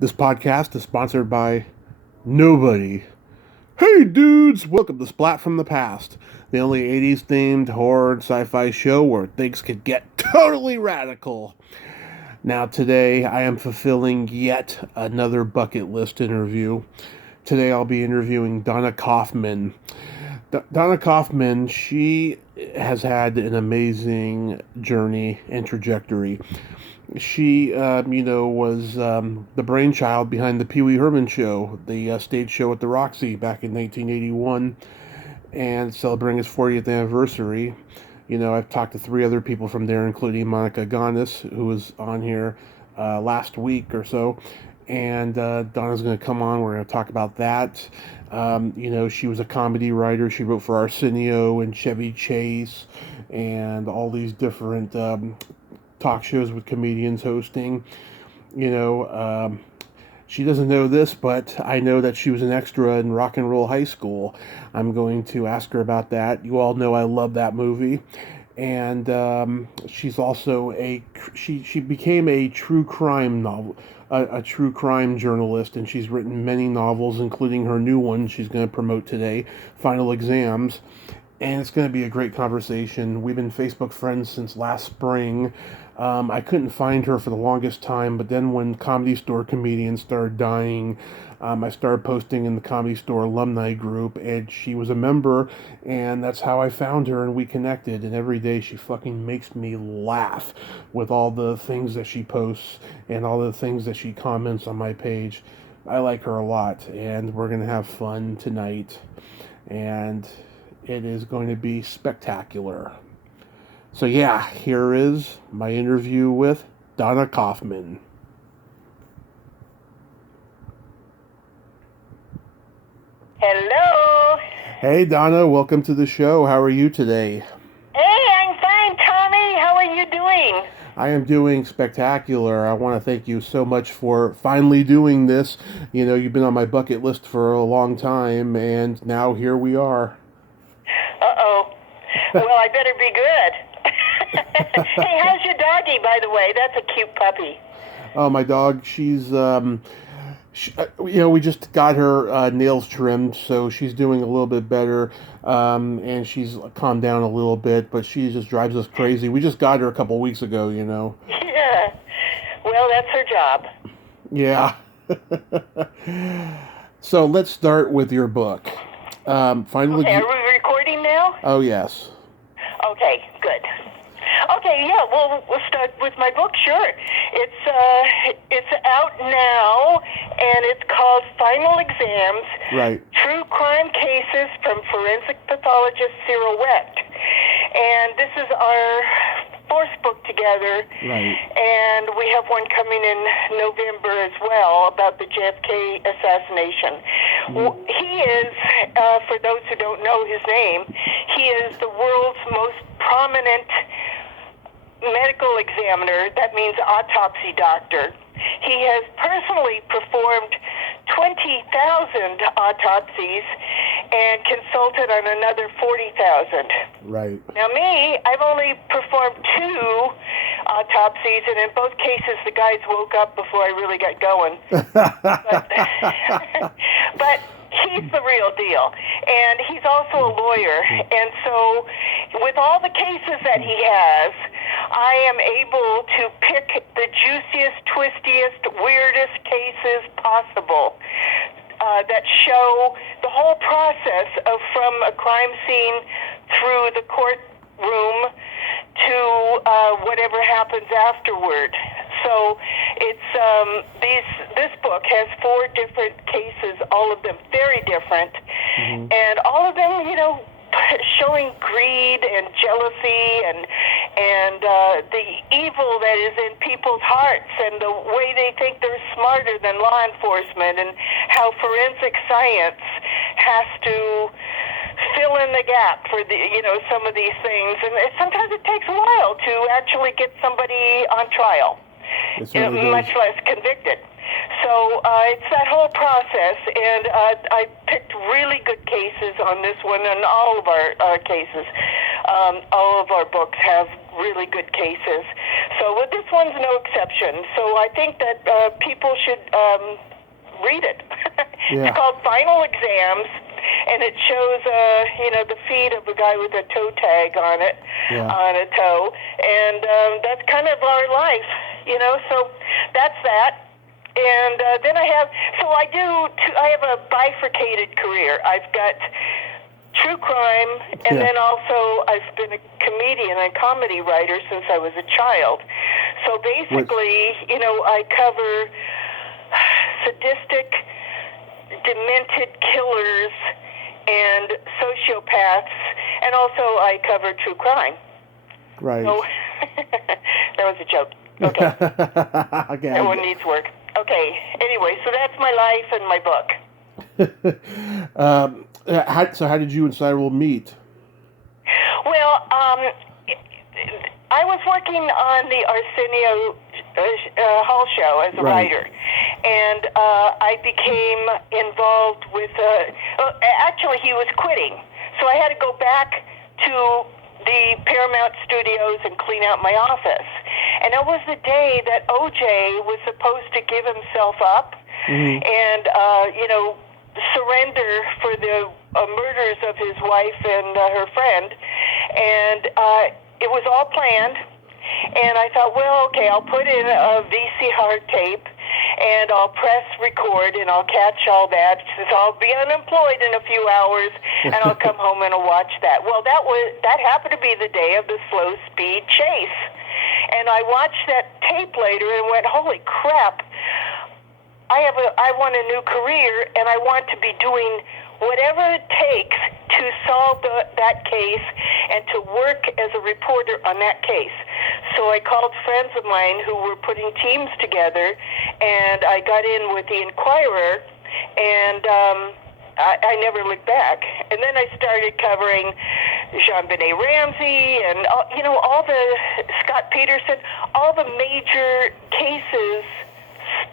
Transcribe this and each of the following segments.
This podcast is sponsored by nobody. Hey dudes, welcome to Splat from the Past, the only 80s themed horror and sci-fi show where things could get totally radical. Now today I am fulfilling yet another bucket list interview. Today I'll be interviewing Donna Kaufman. Donna Kaufman, she has had an amazing journey and trajectory. She, was the brainchild behind the Pee-Wee Herman Show, the stage show at the Roxy back in 1981, and celebrating its 40th anniversary. I've talked to three other people from there, including Monica Gonis, who was on here last week or so, and Donna's going to come on. We're going to talk about that. She was a comedy writer. She wrote for Arsenio and Chevy Chase and all these different talk shows with comedians hosting. She doesn't know this, but I know that she was an extra in Rock and Roll High School. I'm going to ask her about that. You all know I love that movie. And she's also she became a true crime novel, a true crime journalist, and she's written many novels, including her new one she's going to promote today, Final Exams. And it's going to be a great conversation. We've been Facebook friends since last spring. I couldn't find her for the longest time, but then when Comedy Store comedians started dying, I started posting in the Comedy Store alumni group, and she was a member, and that's how I found her, and we connected, and every day she fucking makes me laugh with all the things that she posts and all the things that she comments on my page. I like her a lot, and we're going to have fun tonight, and it is going to be spectacular. So yeah, here is my interview with Donna Kaufman. Hello. Hey Donna, welcome to the show. How are you today? Hey, I'm fine, Tommy. How are you doing? I am doing spectacular. I want to thank you so much for finally doing this. You've been on my bucket list for a long time, and now here we are. Uh-oh. Well, I better be good. Hey, how's your doggy, by the way? That's a cute puppy. Oh, my dog, she's, we just got her nails trimmed, so she's doing a little bit better, and she's calmed down a little bit, but she just drives us crazy. We just got her a couple weeks ago, Yeah. Well, that's her job. Yeah. So let's start with your book. Finally. Okay, are we recording now? Oh, yes. Okay, good. Okay, yeah, well, we'll start with my book, sure. It's out now, and it's called Final Exams. Right. True Crime Cases from Forensic Pathologist Cyril Wecht. And this is our fourth book together. Right. And we have one coming in November as well about the JFK assassination. He is, for those who don't know his name, he is the world's most prominent medical examiner. That means autopsy doctor. He has personally performed 20,000 autopsies and consulted on another 40,000. Right. Now me, I've only performed 2 autopsies, and in both cases the guys woke up before I really got going. But he's the real deal, and he's also a lawyer, and so with all the cases that he has, I am able to pick the juiciest, twistiest, weirdest cases possible that show the whole process of from a crime scene through the courtroom to whatever happens afterward. So it's this book has 4 different cases, all of them very different, and all of them, showing greed and jealousy and the evil that is in people's hearts and the way they think they're smarter than law enforcement, and how forensic science has to fill in the gap for some of these things, and sometimes it takes a while to actually get somebody on trial, much less convicted. So it's that whole process, and I picked really good cases on this one, and all of our cases, all of our books have really good cases. So well, this one's no exception. So I think that people should read it. It's called Final Exams, and it shows, the feet of a guy with a toe tag on it, on a toe, and that's kind of our life, So that's that. And then I have a bifurcated career. I've got true crime, and then also I've been a comedian and comedy writer since I was a child. So basically, I cover sadistic, demented killers and sociopaths, and also I cover true crime. Right. So that was a joke. Okay. That one needs work. Okay. Anyway, so that's my life and my book. So how did you and Cyril meet? Well, I was working on the Arsenio Hall show as a writer, and I became involved with. Actually, he was quitting, so I had to go back to the Paramount Studios and clean out my office. And it was the day that O.J. was supposed to give himself up and, surrender for the murders of his wife and her friend. And it was all planned. And I thought, well, okay, I'll put in a VCR tape and I'll press record and I'll catch all that since I'll be unemployed in a few hours and I'll come home and I'll watch that. Well, that happened to be the day of the slow speed chase. And I watched that tape later and went, holy crap, I want a new career and I want to be doing whatever it takes to solve that case and to work as a reporter on that case. So I called friends of mine who were putting teams together, and I got in with the Inquirer, and I never looked back. And then I started covering Jean-Benet Ramsey and, all the Scott Peterson, all the major cases,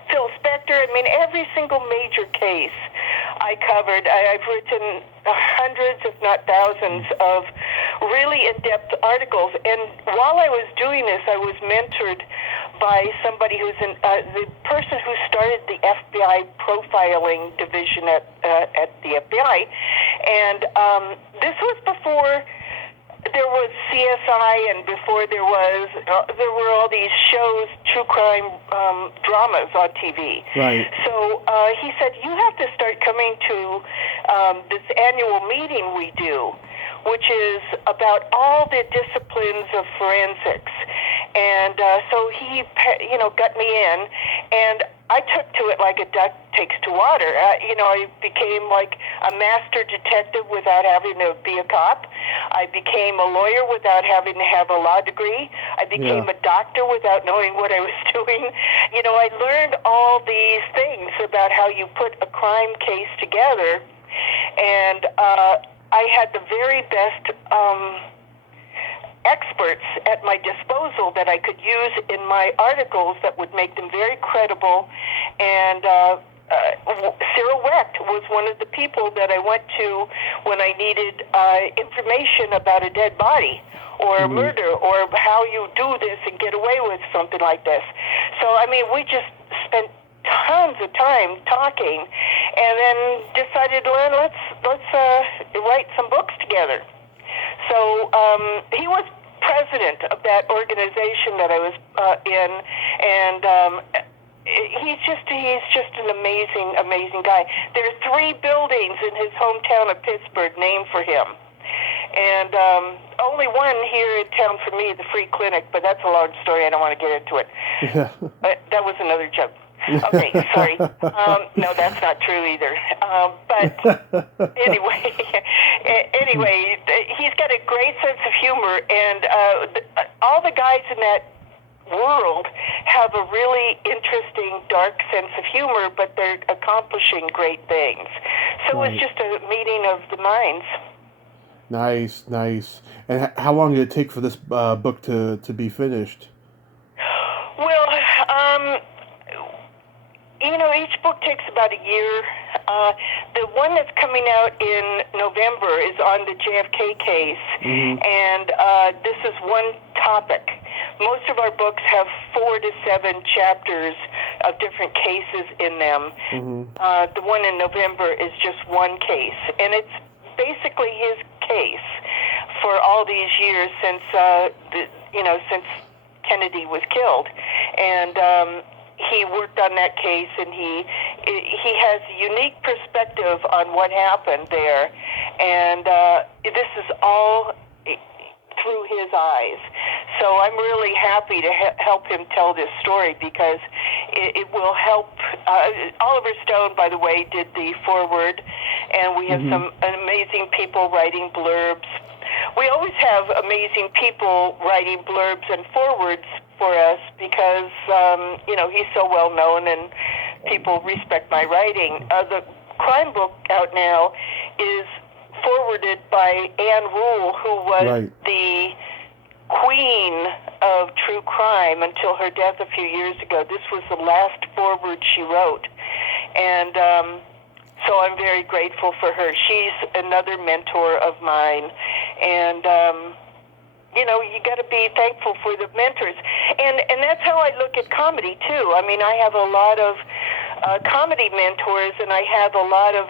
Phil Spector, every single major case I covered. I've written hundreds, if not thousands, of really in-depth articles. And while I was doing this, I was mentored by somebody who's the person who started the FBI profiling division at the FBI. And this was before there was CSI, and before there were all these shows, true crime dramas on TV. Right. So he said, you have to start coming to this annual meeting we do, which is about all the disciplines of forensics. And so he, got me in, and I took to it like a duck takes to water. I became like a master detective without having to be a cop. I became a lawyer without having to have a law degree. I became a doctor without knowing what I was doing. I learned all these things about how you put a crime case together, and I had the very best experts at my disposal that I could use in my articles that would make them very credible. And Cyril Wecht was one of the people that I went to when I needed information about a dead body or a murder or how you do this and get away with something like this. So, we just spent tons of time talking and then decided, let's write some books together. So he was president of that organization that I was in, and he's just an amazing guy. There are 3 buildings in his hometown of Pittsburgh named for him, and only one here in town for me, the Free Clinic, but that's a long story. I don't want to get into it. Yeah. That was another joke. Okay, sorry. No, that's not true either. But anyway, he's got a great sense of humor, and all the guys in that world have a really interesting, dark sense of humor, but they're accomplishing great things. So it was just a meeting of the minds. Nice. And how long did it take for this book to be finished? Well, each book takes about a year. The one that's coming out in November is on the JFK case, and this is one topic. most of our books have 4 to 7 chapters of different cases in them. The one in November is just one case, and it's basically his case for all these years since since Kennedy was killed, and he worked on that case, and he has a unique perspective on what happened there, and this is all through his eyes. So I'm really happy to help him tell this story, because it will help. Oliver Stone, by the way, did the foreword, and we have some amazing people writing blurbs. We always have amazing people writing blurbs and forewords for us because, he's so well known and people respect my writing. The crime book out now is forwarded by Anne Rule, who was the queen of true crime until her death a few years ago. This was the last foreword she wrote. And so I'm very grateful for her. She's another mentor of mine. And, you got to be thankful for the mentors. And that's how I look at comedy, too. I mean, I have a lot of comedy mentors, and I have a lot of,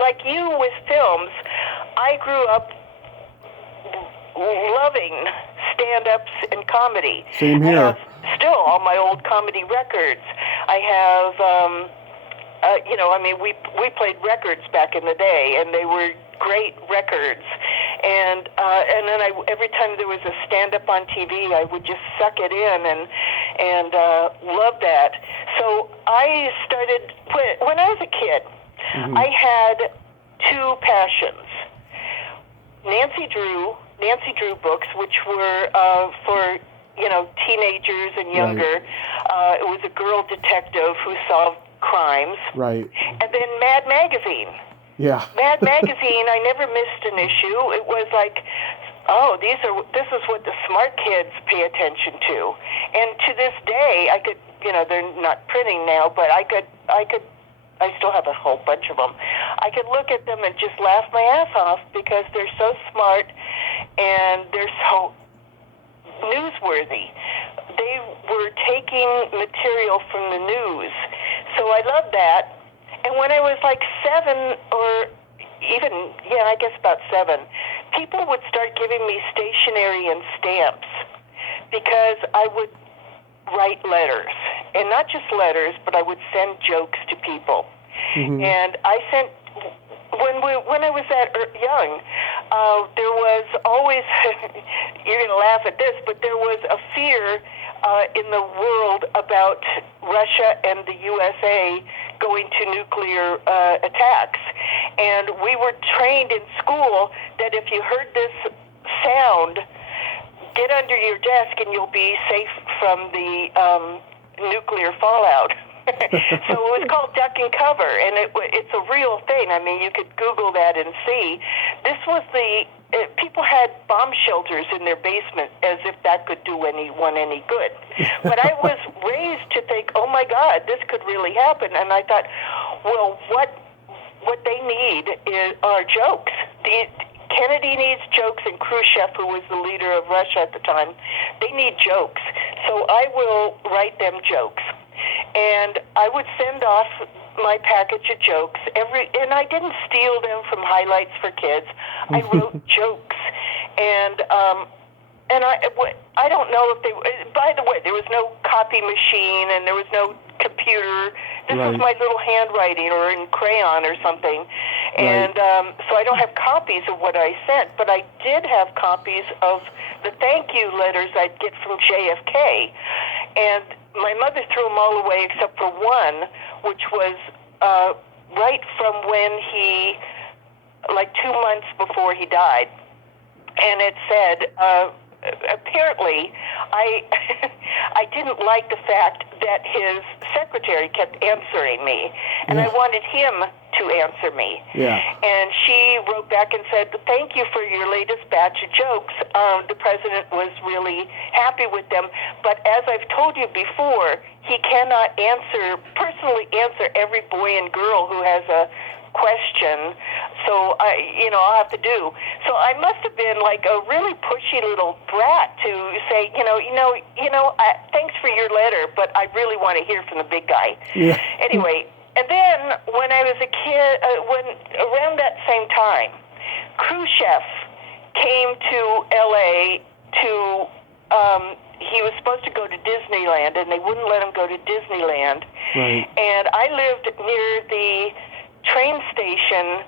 like you with films, I grew up loving stand-ups and comedy. Same here. I have still all my old comedy records. I have, we played records back in the day, and they were great records. And then every time there was a stand-up on TV, I would just suck it in and love that. So I started, when I was a kid, I had 2 passions. Nancy Drew books, which were for teenagers and younger. It was a girl detective who solved crimes. Right. And then Mad Magazine. Yeah. Mad Magazine, I never missed an issue. It was like, this is what the smart kids pay attention to. And to this day, I could, they're not printing now, but I still have a whole bunch of them. I could look at them and just laugh my ass off because they're so smart and they're so newsworthy. They were taking material from the news. So I love that. And when I was like 7 or even, I guess about 7, people would start giving me stationery and stamps because I would write letters. And not just letters, but I would send jokes to people. And I sent, when I was that young, there was always, you're going to laugh at this, but there was a fear in the world about Russia and the USA going to nuclear attacks. And we were trained in school that if you heard this sound, get under your desk and you'll be safe from the nuclear fallout. So it was called duck and cover, and it's a real thing. I mean, you could Google that and see. This was people had bomb shelters in their basement as if that could do anyone any good. But I was raised to think, oh my God, this could really happen. And I thought, well, what they need are jokes. Kennedy needs jokes, and Khrushchev, who was the leader of Russia at the time, they need jokes. So I will write them jokes. And I would send off my package of jokes and I didn't steal them from Highlights for Kids. I wrote jokes, and I don't know if they. By the way, there was no copy machine and there was no computer. This was my little handwriting or in crayon or something, and so I don't have copies of what I sent, but I did have copies of the thank you letters I'd get from JFK, and my mother threw them all away except for one, which was right from when he, like 2 months before he died. And it said, apparently, I didn't like the fact that his secretary kept answering me, and I wanted him to answer me. Yeah. And she wrote back and said, thank you for your latest batch of jokes. The president was really happy with them, but as I've told you before, he cannot personally answer every boy and girl who has a question. So I'll have to do. So I must have been like a really pushy little brat to say, thanks for your letter, but I really want to hear from the big guy. Yeah. Anyway, and then when I was a kid, around that same time, Khrushchev came to L.A. to. He was supposed to go to Disneyland, and they wouldn't let him go to Disneyland. Right. And I lived near the train station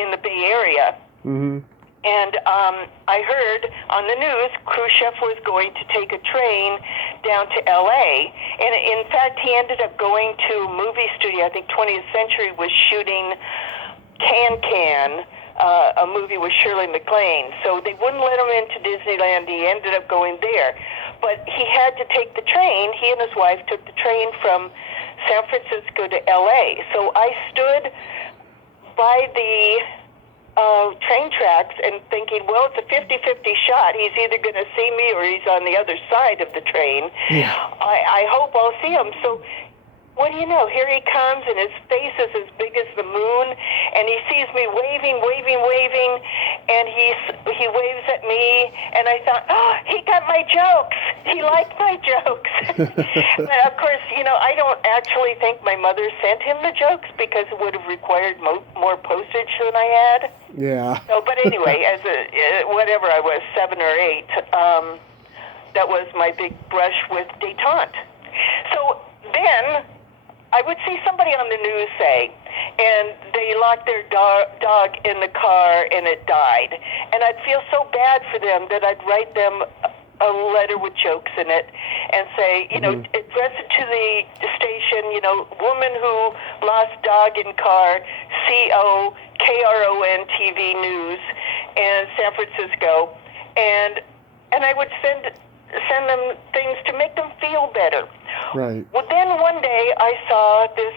in the Bay Area. Mm-hmm. And I heard on the news Khrushchev was going to take a train down to L.A. And in fact, he ended up going to a movie studio. I think 20th Century was shooting Can, a movie with Shirley MacLaine. So they wouldn't let him into Disneyland. He ended up going there. But he had to take the train. He and his wife took the train from San Francisco to L.A. So I stood by the train tracks and thinking, well, it's a 50-50 shot. He's either going to see me or he's on the other side of the train. Yeah. I hope I'll see him. So what do you know? Here he comes, and his face is as big as the moon, and he sees me waving, and he waves at me, and I thought, oh, he got my jokes. He liked my jokes. But of course, I don't actually think my mother sent him the jokes because it would have required more postage than I had. Yeah. So, but anyway, as whatever I was, 7 or 8, that was my big brush with détente. So then I would see somebody on the news say, and they locked their dog in the car and it died. And I'd feel so bad for them that I'd write them a letter with jokes in it and say, address it to the station, woman who lost dog in car, COKRON TV News in San Francisco. And I would send them things to make them feel better. Right. Well, then one day I saw this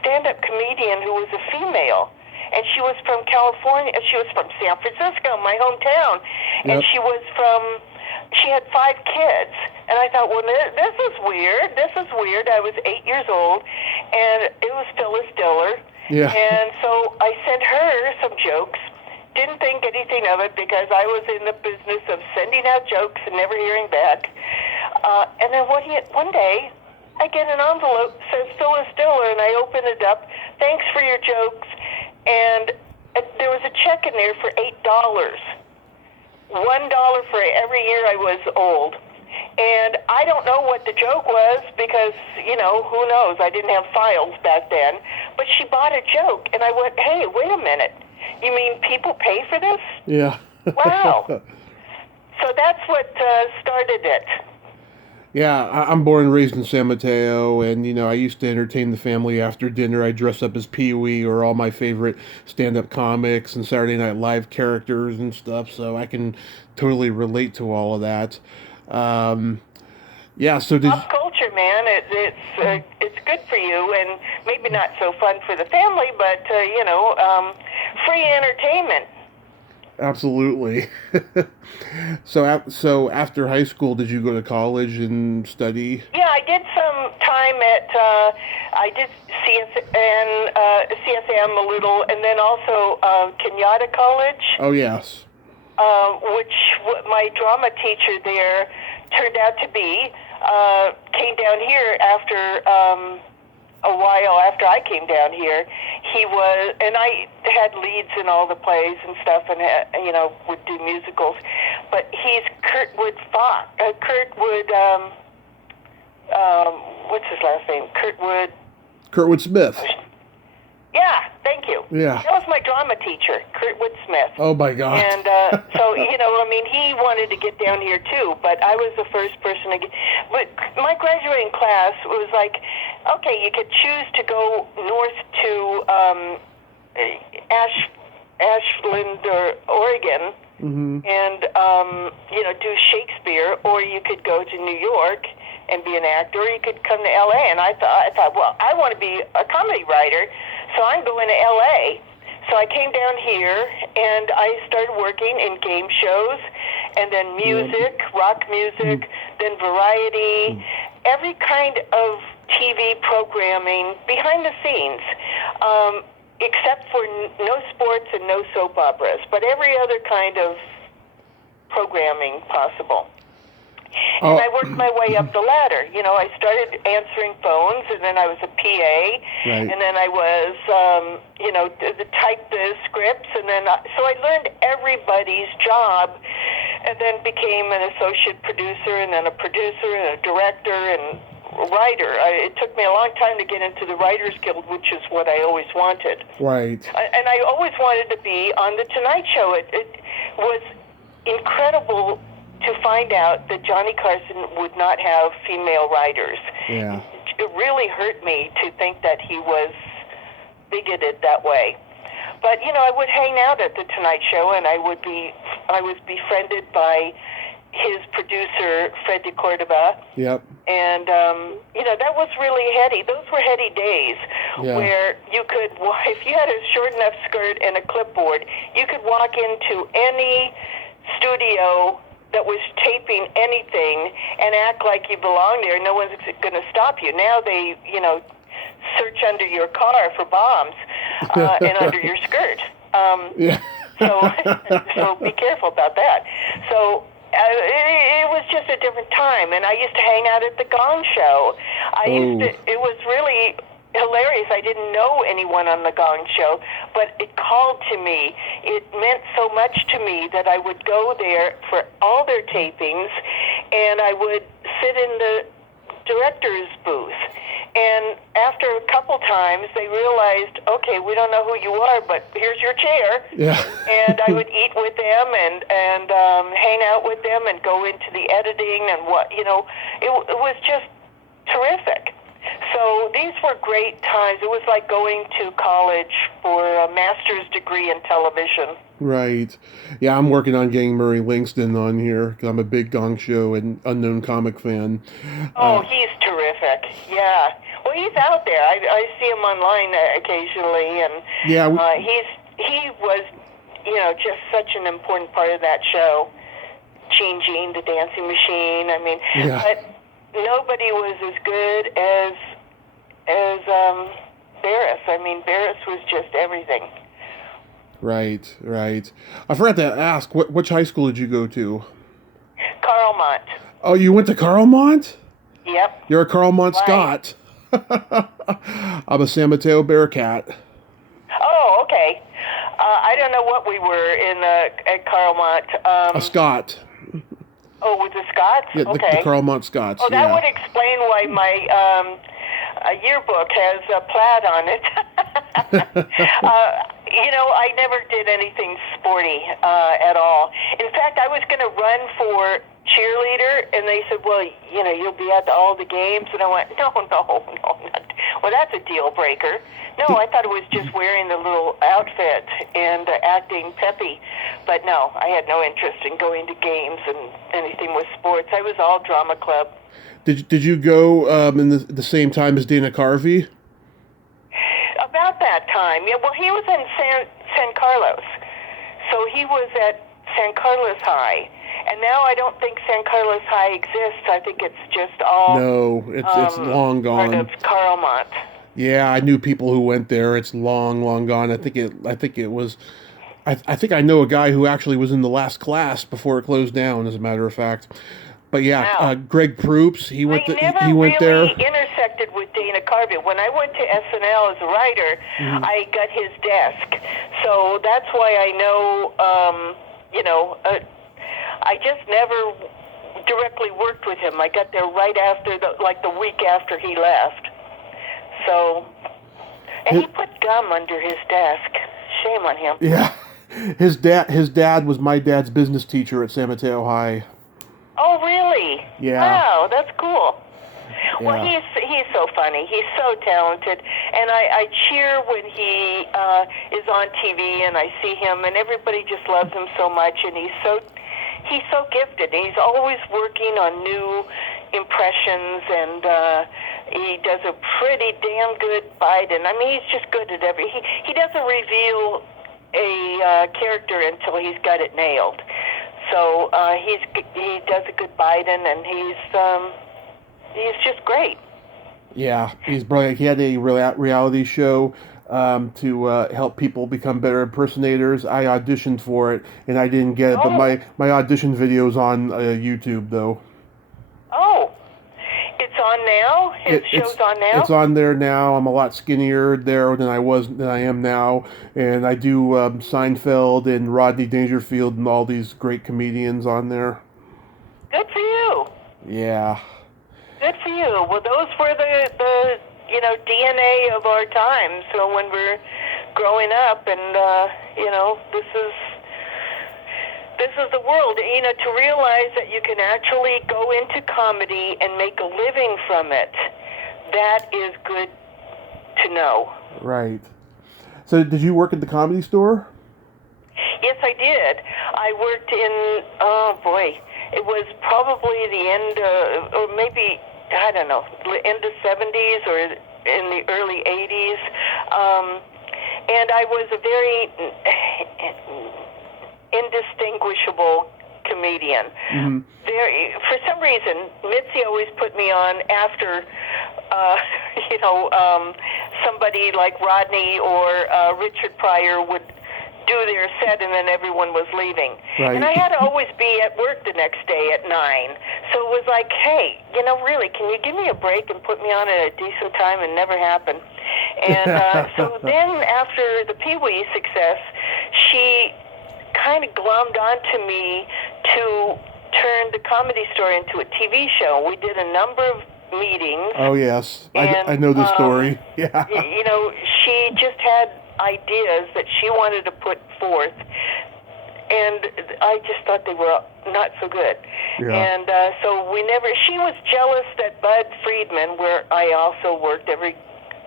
stand-up comedian who was a female, and she was from California. She was from San Francisco, my hometown, and she had 5 kids. And I thought, well, this is weird. I was 8 years old, and it was Phyllis Diller. Yeah. And so I sent her some jokes. Didn't think anything of it because I was in the business of sending out jokes and never hearing back. And then one day, I get an envelope that says Phyllis Diller, and I open it up. Thanks for your jokes. And there was a check in there for $8. $1 for every year I was old. And I don't know what the joke was because, who knows? I didn't have files back then. But she bought a joke, and I went, hey, wait a minute. You mean people pay for this? Yeah. Wow. So that's what started it. Yeah, I'm born and raised in San Mateo, and, I used to entertain the family after dinner. I dress up as Pee-Wee or all my favorite stand-up comics and Saturday Night Live characters and stuff, so I can totally relate to all of that. Yeah, so did... Pop culture, man, it's good for you, and maybe not so fun for the family, but, free entertainment. Absolutely. So after high school, did you go to college and study? Yeah, I did some time at, I did CSM a little, and then also Kenyatta College. Oh, yes. Which my drama teacher there turned out to be, came down here after a while after I came down here. He was, and I had leads in all the plays and stuff, and would do musicals. But he's Kurtwood Fox. What's his last name? Kurtwood Smith. Yeah, thank you. Yeah. That was my drama teacher, Kurtwood Smith. Oh, my God. And so, he wanted to get down here, too, but I was the first person to get... But my graduating class was like, okay, you could choose to go north to Ashland or Oregon and, do Shakespeare, or you could go to New York and be an actor, or you could come to L.A. And I thought, well, I want to be a comedy writer, so I'm going to L.A. So I came down here, and I started working in game shows, and then music, rock music, then variety, every kind of TV programming behind the scenes. except for no sports and no soap operas, but every other kind of programming possible. And I worked my way up the ladder. You know, I started answering phones, and then I was a PA, Right. and then I was, typed the scripts, and then so I learned everybody's job, and then became an associate producer, and then a producer, and a director, and a writer. It took me a long time to get into the Writers Guild, which is what I always wanted. Right. And I always wanted to be on the Tonight Show. It was incredible to find out that Johnny Carson would not have female writers. Yeah. It really hurt me to think that he was bigoted that way. But, you know, I would hang out at the Tonight Show, and I was befriended by his producer, Fred de Cordova. Yep. And, that was really heady. Those were heady days where you could, if you had a short enough skirt and a clipboard, you could walk into any studio that was taping anything and act like you belonged there. No one's going to stop you. Now they, search under your car for bombs and under your skirt. So be careful about that. So it was just a different time, and I used to hang out at the Gong Show. It was really hilarious. I didn't know anyone on the Gong Show, but it called to me. It meant so much to me that I would go there for all their tapings, and I would sit in the director's booth. And after a couple times, they realized, okay, we don't know who you are, but here's your chair. Yeah. And I would eat with them and hang out with them and go into the editing and it was just terrific. So these were great times. It was like going to college for a master's degree in television. Right. Yeah, I'm working on getting Murray Langston on here because I'm a big Gong Show and Unknown Comic fan. Oh, he's terrific. Yeah. Well, he's out there. I see him online occasionally, and he was, just such an important part of that show. Jean, the dancing machine. I mean, but nobody was as good as Barris. I mean, Barris was just everything. Right. I forgot to ask, which high school did you go to? Carlmont. Oh, you went to Carlmont? Yep. You're a Carlmont Scot. I'm a San Mateo Bearcat. Oh, okay. I don't know what we were at Carlmont. A Scot. Oh, with the Scots? Yeah, okay. The Carlmont Scots. Oh, that would explain why my yearbook has a Splat on it. I never did anything sporty at all. In fact, I was going to run for cheerleader, and they said, well, you'll be at all the games. And I went, no, not. Well, that's a deal breaker. No, I thought it was just wearing the little outfit and acting peppy. But no, I had no interest in going to games and anything with sports. I was all drama club. Did you go in the same time as Dana Carvey? About that time. Yeah, well, he was in San Carlos. So he was at San Carlos High. And now I don't think San Carlos High exists. I think it's just all... No, it's long gone. Part of Carlmont. Yeah, I knew people who went there. It's long gone. I think it was... I think I know a guy who actually was in the last class before it closed down, as a matter of fact. But yeah, wow. Greg Proops, he went there. I never really intersected with Dana Carvey. When I went to SNL as a writer, I got his desk. So that's why I know, I just never directly worked with him. I got there right after, the week after he left. So, and he put gum under his desk. Shame on him. Yeah. His dad was my dad's business teacher at San Mateo High. Oh, really? Yeah. Wow, that's cool. Yeah. Well, he's so funny. He's so talented, and I cheer when he is on TV, and I see him, and everybody just loves him so much, and he's so gifted. He's always working on new impressions, and he does a pretty damn good Biden. I mean, he's just good at he doesn't reveal a character until he's got it nailed. So he does a good Biden, and he's just great. Yeah, he's brilliant. He had a reality show to help people become better impersonators. I auditioned for it and I didn't get it, but Oh, my audition video's on YouTube though. oh, it's on now. His It, show's it's on it's now. on there now. I'm a lot skinnier there than I am now, and I do Seinfeld and Rodney Dangerfield and all these great comedians on there. Good for you. Yeah, Good for you. Well, those were the DNA of our time. So when we're growing up, and this is the world. To realize that you can actually go into comedy and make a living from it. That is good to know. right. So did you work at the Comedy Store? Yes, I did. I worked in, oh boy, it was probably the end, or maybe, I don't know, end of 70s or in the early 80s. And I was a very indistinguishable comedian. Mm-hmm. For some reason, Mitzi always put me on after, somebody like Rodney or Richard Pryor would do their set, and then everyone was leaving. Right. And I had to always be at work the next day at 9. So it was like, hey, really, can you give me a break and put me on at a decent time? And never happened. And so then after the Pee-Wee success, she kind of glommed onto me to turn the Comedy Store into a TV show. We did a number of meetings. Oh yes, And, I know the story. Yeah. She just had ideas that she wanted to put forth, and I just thought they were not so good. Yeah. And so she was jealous that Bud Friedman, where I also worked, every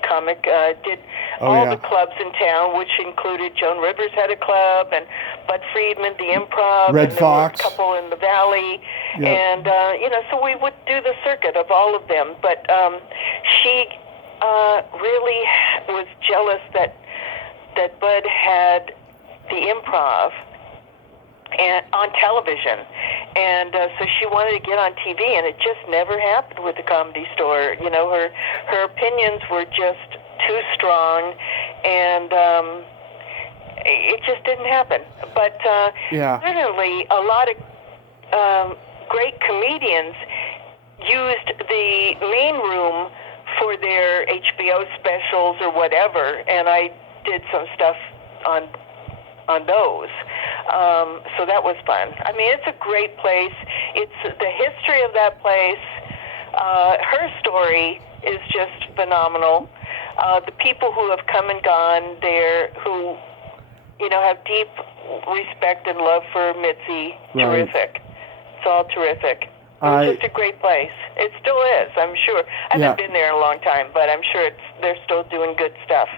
comic did all the clubs in town, which included Joan Rivers had a club, and Bud Friedman, the Improv, Red and Fox. there were a couple in the Valley. Yep. And so we would do the circuit of all of them. But she really was jealous that Bud had the Improv and on television, and so she wanted to get on TV, and it just never happened with the Comedy Store. Her opinions were just too strong, and it just didn't happen. But certainly a lot of great comedians used the main room for their HBO specials or whatever, and I did some stuff on those. So that was fun. I mean, it's a great place. It's the history of that place. Her story is just phenomenal. The people who have come and gone there, who have deep respect and love for Mitzi, terrific. It's all terrific. It's just a great place. It still is, I'm sure. I haven't been there in a long time, but I'm sure they're still doing good stuff.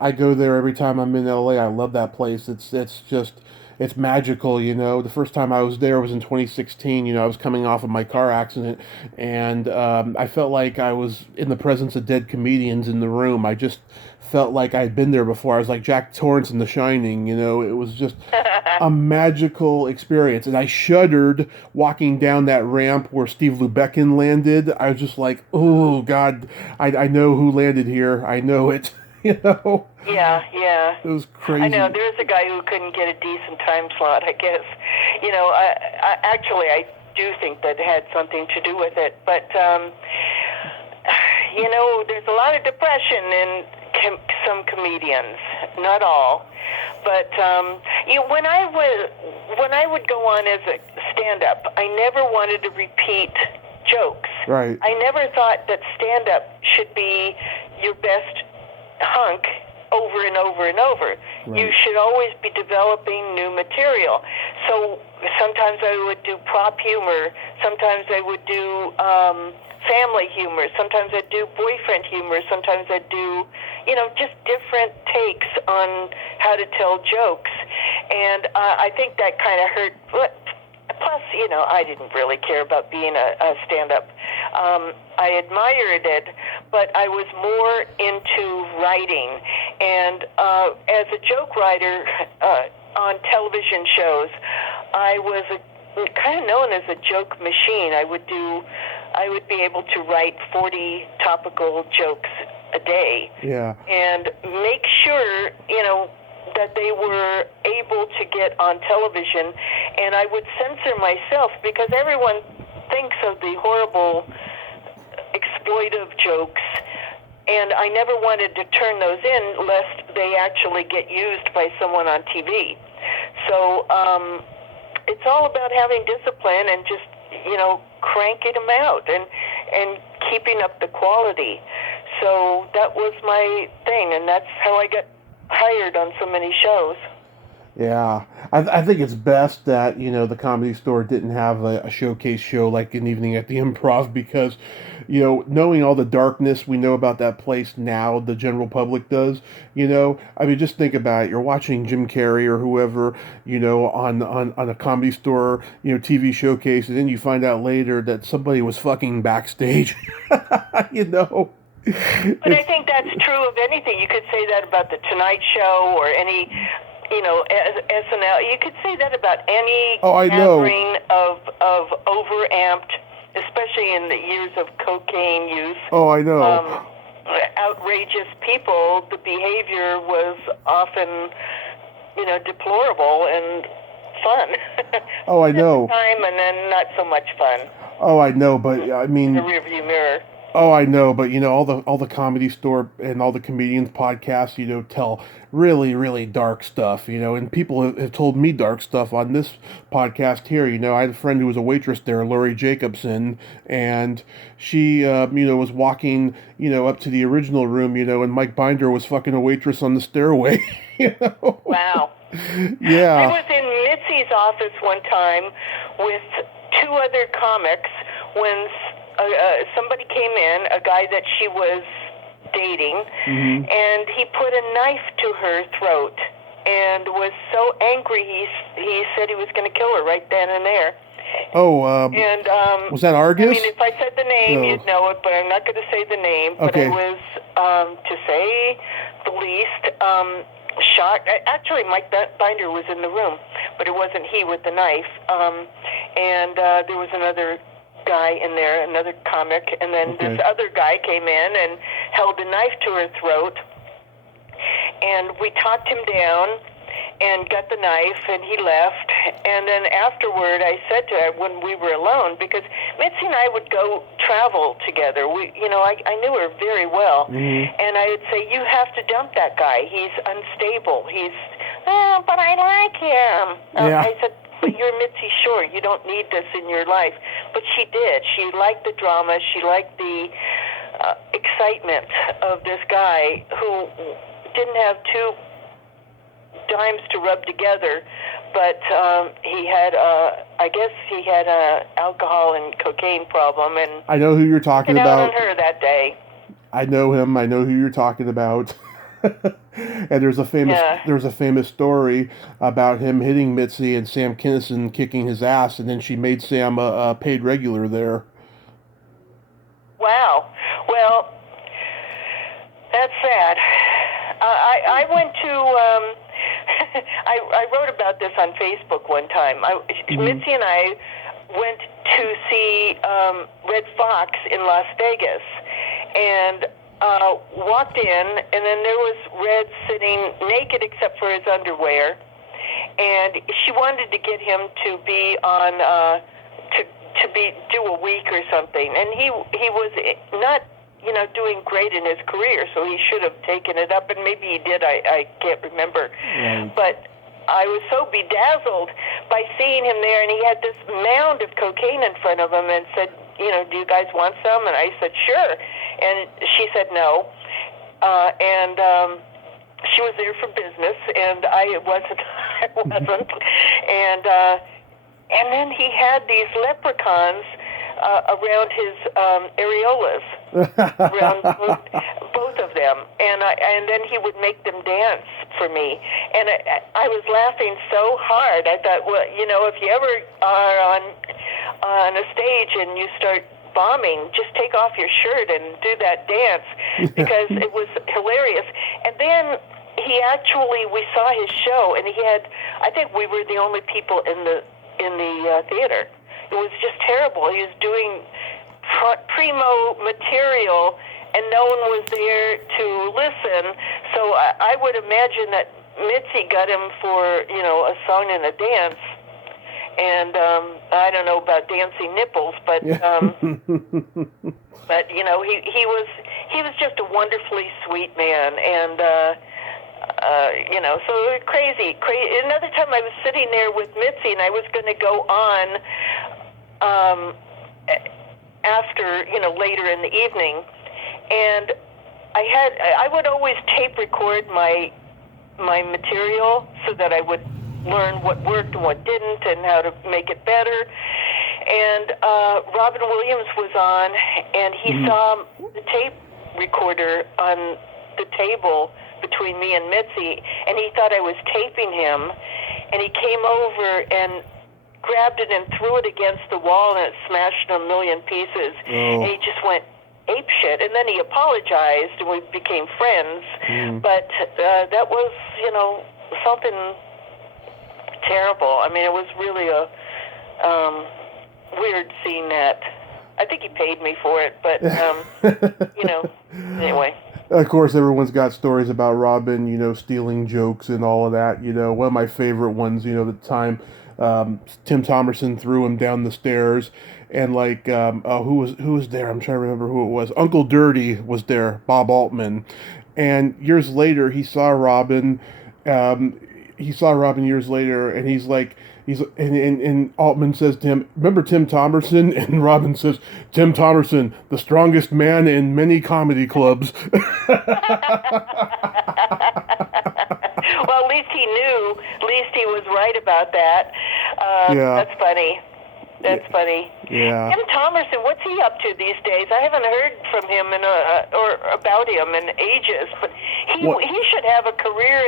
I go there every time I'm in LA. I love that place. It's magical, The first time I was there was in 2016. I was coming off of my car accident, and I felt like I was in the presence of dead comedians in the room. I just felt like I had been there before. I was like Jack Torrance in The Shining, It was just a magical experience. And I shuddered walking down that ramp where Steve Lubekin landed. I was just like, oh, God, I know who landed here. I know it, Yeah. It was crazy. I know. There's a guy who couldn't get a decent time slot, I guess. I do think that had something to do with it. But, there's a lot of depression in some comedians, not all. But when I would go on as a stand-up, I never wanted to repeat jokes. Right. I never thought that stand-up should be your best hunk over and over and over. Right. You should always be developing new material. So sometimes I would do prop humor. Sometimes I would do family humor. Sometimes I'd do boyfriend humor. Sometimes I'd do, just different takes on how to tell jokes. And I think that kind of hurt. Plus, I didn't really care about being a stand-up. I admired it, but I was more into writing. And as a joke writer on television shows, I was kind of known as a joke machine. I would be able to write 40 topical jokes a day. Yeah. And make sure, that they were able to get on television. And I would censor myself because everyone thinks of the horrible exploitive jokes, and I never wanted to turn those in lest they actually get used by someone on TV. So it's all about having discipline and just, cranking them out and keeping up the quality. So that was my thing, and that's how I got hired on so many shows. Yeah, I think it's best that, the Comedy Store didn't have a showcase show like an evening at the Improv because, knowing all the darkness we know about that place now, the general public does, I mean, just think about it. You're watching Jim Carrey or whoever, on a Comedy Store, TV showcase, and then you find out later that somebody was fucking backstage, But I think that's true of anything. You could say that about the Tonight Show or any, SNL. You could say that about any gathering of overamped, especially in the years of cocaine use. Oh, I know. Outrageous people. The behavior was often, deplorable and fun. Oh, I know. Time and then not so much fun. Oh, I know, but I mean, the rearview mirror. Oh, I know, but all the Comedy Store and all the comedians podcasts, tell really, really dark stuff, and people have told me dark stuff on this podcast here. I had a friend who was a waitress there, Lori Jacobson, and she, was walking, up to the original room, and Mike Binder was fucking a waitress on the stairway. Wow. Yeah. I was in Mitzi's office one time with two other comics when somebody came in, a guy that she was dating, and he put a knife to her throat and was so angry he said he was going to kill her right then and there. Oh, and was that Argus? I mean, if I said the name, you'd know it, but I'm not going to say the name. But Okay. it was, to say the least, shocked. Actually, Mike Binder was in the room, but it wasn't he with the knife. And there was another guy in there, another comic, and then this other guy came in and held a knife to her throat, and we talked him down and got the knife, and he left. And then afterward, I said to her when we were alone, because Mitzi and I would go travel together. I knew her very well, and I would say, "You have to dump that guy. He's unstable. But I like him." Yeah. I said, "But you're Mitzi Shore. You don't need this in your life." But she did. She liked the drama. She liked the excitement of this guy who didn't have two dimes to rub together, but he had a alcohol and cocaine problem, and I know who you're talking out about. on her that day. I know him. I know who you're talking about. And there's a famous story about him hitting Mitzi and Sam Kinison kicking his ass, and then she made Sam a paid regular there. Wow. Well, that's sad. I went to. I wrote about this on Facebook one time. Mitzi and I went to see Red Fox in Las Vegas, and walked in, and then there was Red sitting naked except for his underwear, and she wanted to get him to be on do a week or something, and he was not doing great in his career, so he should have taken it up, and maybe he did. I can't remember, but I was so bedazzled by seeing him there, and he had this mound of cocaine in front of him, and said, "Do you guys want some?" And I said, "Sure." And she said no. And she was there for business, and I wasn't. And then he had these leprechauns around his areolas, around both of them, and then he would make them dance for me, and I was laughing so hard. I thought, well, if you ever are on a stage and you start bombing, just take off your shirt and do that dance, because it was hilarious. And then we saw his show, and I think we were the only people in the theater. It was just terrible. He was doing primo material and no one was there to listen. So I would imagine that Mitzi got him for, a song and a dance. And I don't know about dancing nipples, but but he was just a wonderfly sweet man, and so crazy. Another time I was sitting there with Mitzi, and I was going to go on after later in the evening, and I would always tape record my material so that I would learn what worked and what didn't and how to make it better. And Robin Williams was on, and he saw the tape recorder on the table between me and Mitzi, and he thought I was taping him, and he came over and grabbed it and threw it against the wall, and it smashed in a million pieces. And he just went ape shit, and then he apologized, and we became friends. But that was, something terrible. I mean, it was really a weird seeing that. I think he paid me for it, but anyway. Of course, everyone's got stories about Robin, stealing jokes and all of that. One of my favorite ones, the time Tim Thomerson threw him down the stairs, and who was there? I'm trying to remember who it was. Uncle Dirty was there, Bob Altman, and years later he saw Robin. Years later, and and Altman says to him, "Remember Tim Thomerson?" And Robin says, "Tim Thomerson, the strongest man in many comedy clubs." Well, at least he knew. At least he was right about that. Yeah. That's funny. That's funny. Yeah. Tim Thomerson, what's he up to these days? I haven't heard from him or about him in ages. But he should have a career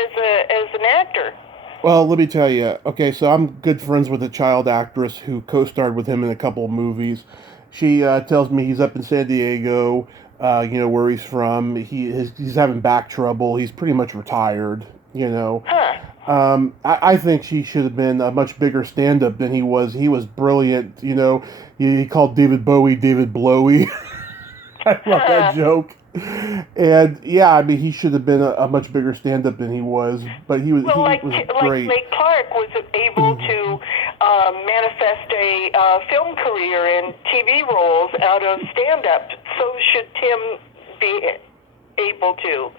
as an actor. Well, let me tell you. Okay, so I'm good friends with a child actress who co-starred with him in a couple of movies. She tells me he's up in San Diego, where he's from. He's having back trouble. He's pretty much retired. Huh. I think she should have been a much bigger stand-up than he was. He was brilliant. He called David Bowie David Blowy. I love that joke. And yeah, I mean, he should have been a much bigger stand-up than he was, but he was great. Like May Clark was able to manifest a film career and TV roles out of stand-up. So should Tim be able to.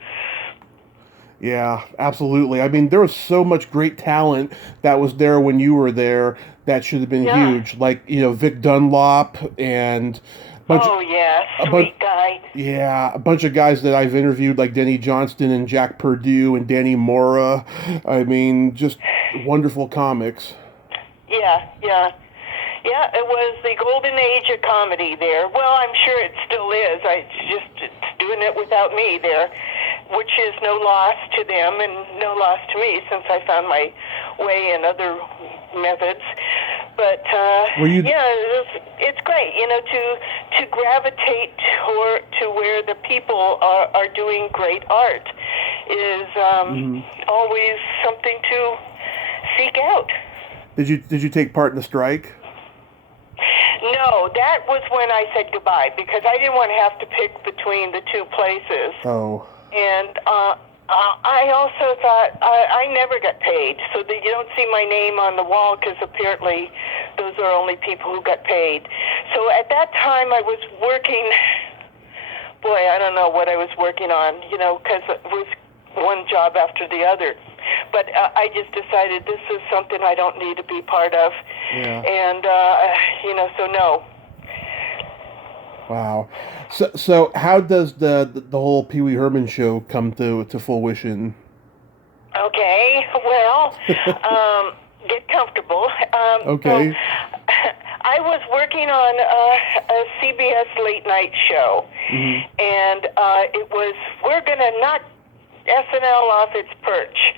Yeah, absolutely. I mean, there was so much great talent that was there when you were there that should have been huge. Like, Vic Dunlop and... sweet guy. Yeah, a bunch of guys that I've interviewed, like Denny Johnston and Jack Perdue and Danny Mora. I mean, just wonderful comics. Yeah, it was the golden age of comedy there. Well, I'm sure it still is. It's doing it without me there, which is no loss to them and no loss to me since I found my way in other methods. But it's great, to gravitate to where the people are doing great art is always something to seek out. Did you take part in the strike? No, that was when I said goodbye because I didn't want to have to pick between the two places. Oh. And I also thought I never got paid, so that you don't see my name on the wall because apparently those are only people who got paid. So at that time I was working, I don't know what I was working on, because it was one job after the other. But I just decided this is something I don't need to be part of. Yeah. And, so no. Wow. So how does the whole Pee-Wee Herman Show come to fruition? Okay, well, get comfortable. Okay. So, I was working on a CBS late night show, and it was, we're going to knock SNL off its perch.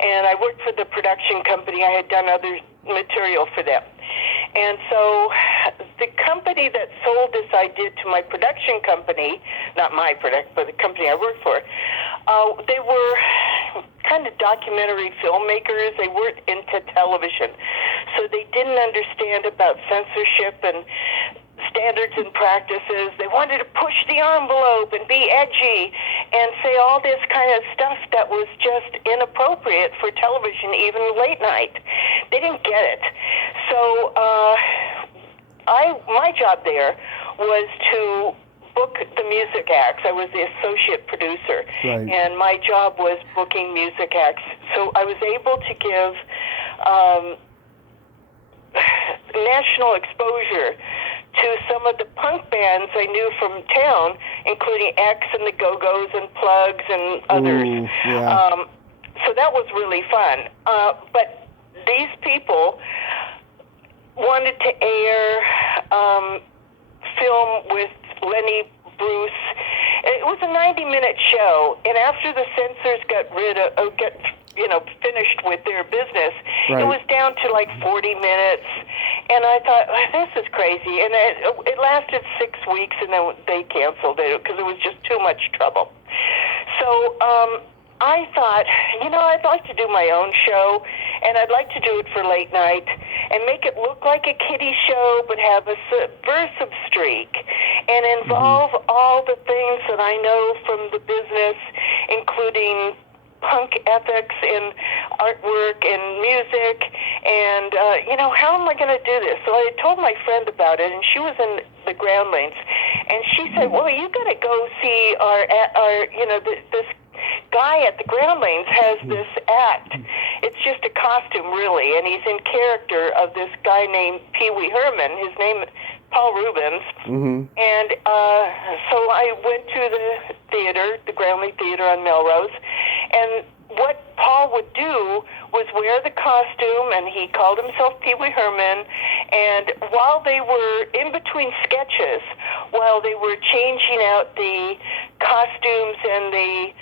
And I worked for the production company. I had done other material for them. And so the company that sold this idea to my production company, not my product, but the company I worked for, they were kind of documentary filmmakers. They weren't into television. So they didn't understand about censorship. And standards and practices. They wanted to push the envelope and be edgy and say all this kind of stuff that was just inappropriate for television, even late night. They didn't get it. So my job there was to book the music acts. I was the associate producer, right. And my job was booking music acts. So I was able to give national exposure to some of the punk bands I knew from town, including X and the Go-Go's and Plugs and others. Ooh, yeah. So that was really fun. But these people wanted to air film with Lenny Bruce. It was a 90-minute show, and after the censors got finished with their business, right. It was down to like 40 minutes, and I thought, this is crazy, and it lasted 6 weeks, and then they canceled it because it was just too much trouble. So I thought, I'd like to do my own show, and I'd like to do it for late night and make it look like a kiddie show, but have a subversive streak and involve all the things that I know from the business, including punk ethics and artwork and music, and how am I going to do this? So I told my friend about it, and she was in the Groundlings, and she said, well, you got to go see our this guy at the Groundlings has this act. It's just a costume, really, and he's in character of this guy named Pee-Wee Herman. His name is Paul Rubens. Mm-hmm. And so I went to the theater, the Groundling Theater on Melrose, and what Paul would do was wear the costume, and he called himself Pee-Wee Herman, and while they were in between sketches, while they were changing out the costumes and the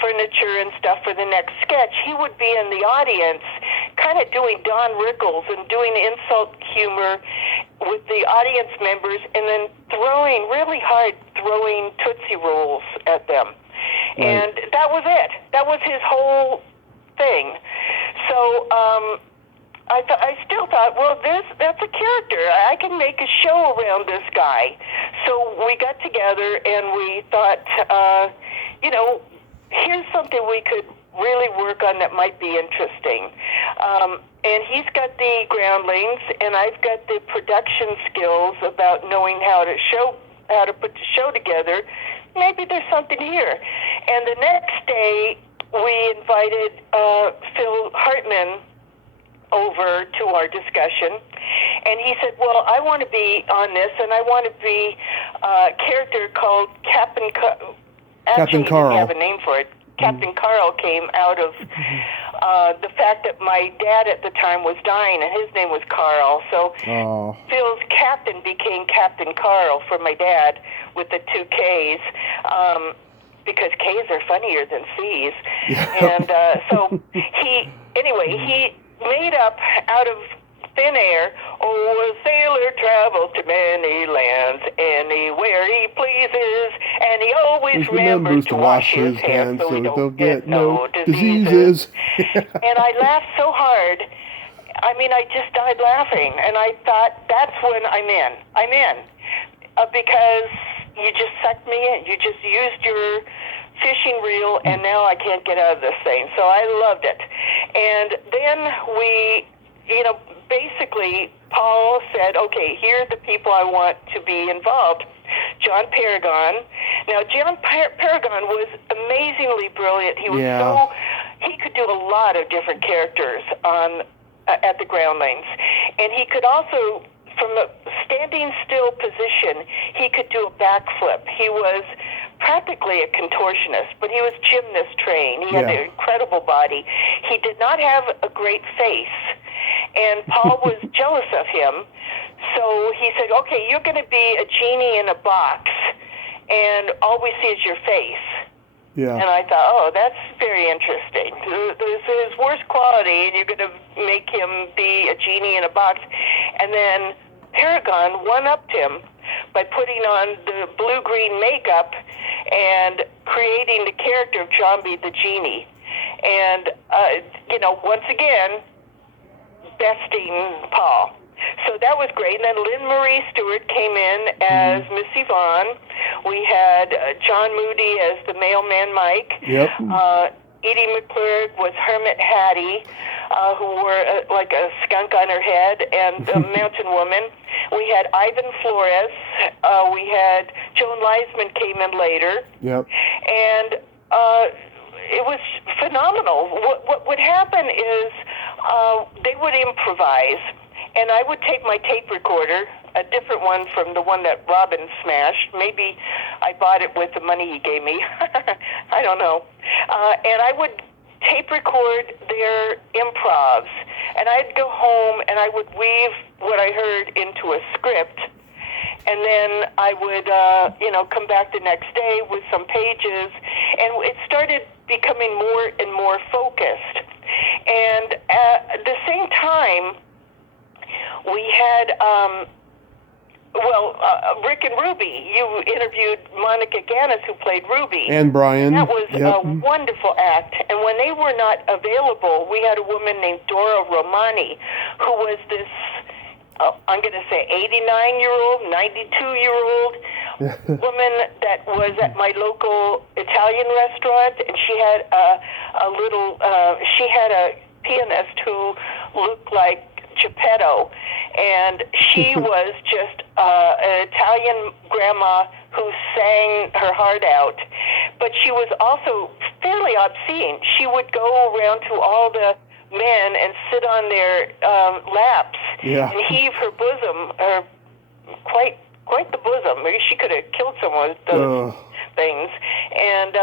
furniture and stuff for the next sketch, he would be in the audience kind of doing Don Rickles and doing insult humor with the audience members, and then throwing Tootsie Rolls at them. Right. And that was it. That was his whole thing. So I still thought, well, that's a character. I can make a show around this guy. So we got together and we thought, here's something we could really work on that might be interesting. And he's got the Groundlings, and I've got the production skills about knowing how to put the show together. Maybe there's something here. And the next day, we invited Phil Hartman over to our discussion, and he said, well, I want to be on this, and I want to be a character called Captain Carl. Actually, he didn't have a name for it. Captain Carl came out of the fact that my dad at the time was dying, and his name was Carl. So Phil's captain became Captain Carl for my dad with the 2 Ks, because Ks are funnier than Cs. And so he made up out of thin air, oh, a sailor traveled to many lands, anywhere he pleases, and he always remembers to wash his hands so he don't get no diseases. And I laughed so hard, I just died laughing, and I thought, that's when I'm in, because you just sucked me in. You just used your fishing reel, and now I can't get out of this thing. So I loved it. And then we, basically, Paul said, okay, here are the people I want to be involved. John Paragon. Now, John Paragon was amazingly brilliant. He was he could do a lot of different characters at the Groundlings. And he could also, from a standing still position, he could do a backflip. He was practically a contortionist, but he was gymnast trained. He had an incredible body. He did not have a great face, and Paul was jealous of him. So he said, okay, you're going to be a genie in a box, and all we see is your face. Yeah. And I thought, oh, that's very interesting. This is his worst quality, and you're going to make him be a genie in a box. And then Paragon one-upped him by putting on the blue-green makeup and creating the character of Jambi the Genie. And, once again, besting Paul. So that was great. And then Lynn Marie Stewart came in as Miss Yvonne. We had John Moody as the mailman Mike. Yep. Edie McClurg was Hermit Hattie, who wore like a skunk on her head, and a mountain woman. We had Ivan Flores. We had Joan Leisman came in later. Yep. And it was phenomenal. What would happen is they would improvise, and I would take my tape recorder, a different one from the one that Robin smashed. Maybe I bought it with the money he gave me. I don't know. And I would tape record their improvs, and I'd go home and I would weave what I heard into a script, and then I would, come back the next day with some pages, and it started becoming more and more focused. And at the same time, we had, Rick and Ruby. You interviewed Monica Ganis, who played Ruby. And Brian. That was a wonderful act. And when they were not available, we had a woman named Dora Romani, who was this, I'm going to say 89-year-old, 92-year-old woman that was at my local Italian restaurant. And she had she had a pianist who looked like Geppetto, and she was just an Italian grandma who sang her heart out, but she was also fairly obscene. She would go around to all the men and sit on their laps and heave her bosom, quite the bosom. Maybe she could have killed someone with those things, and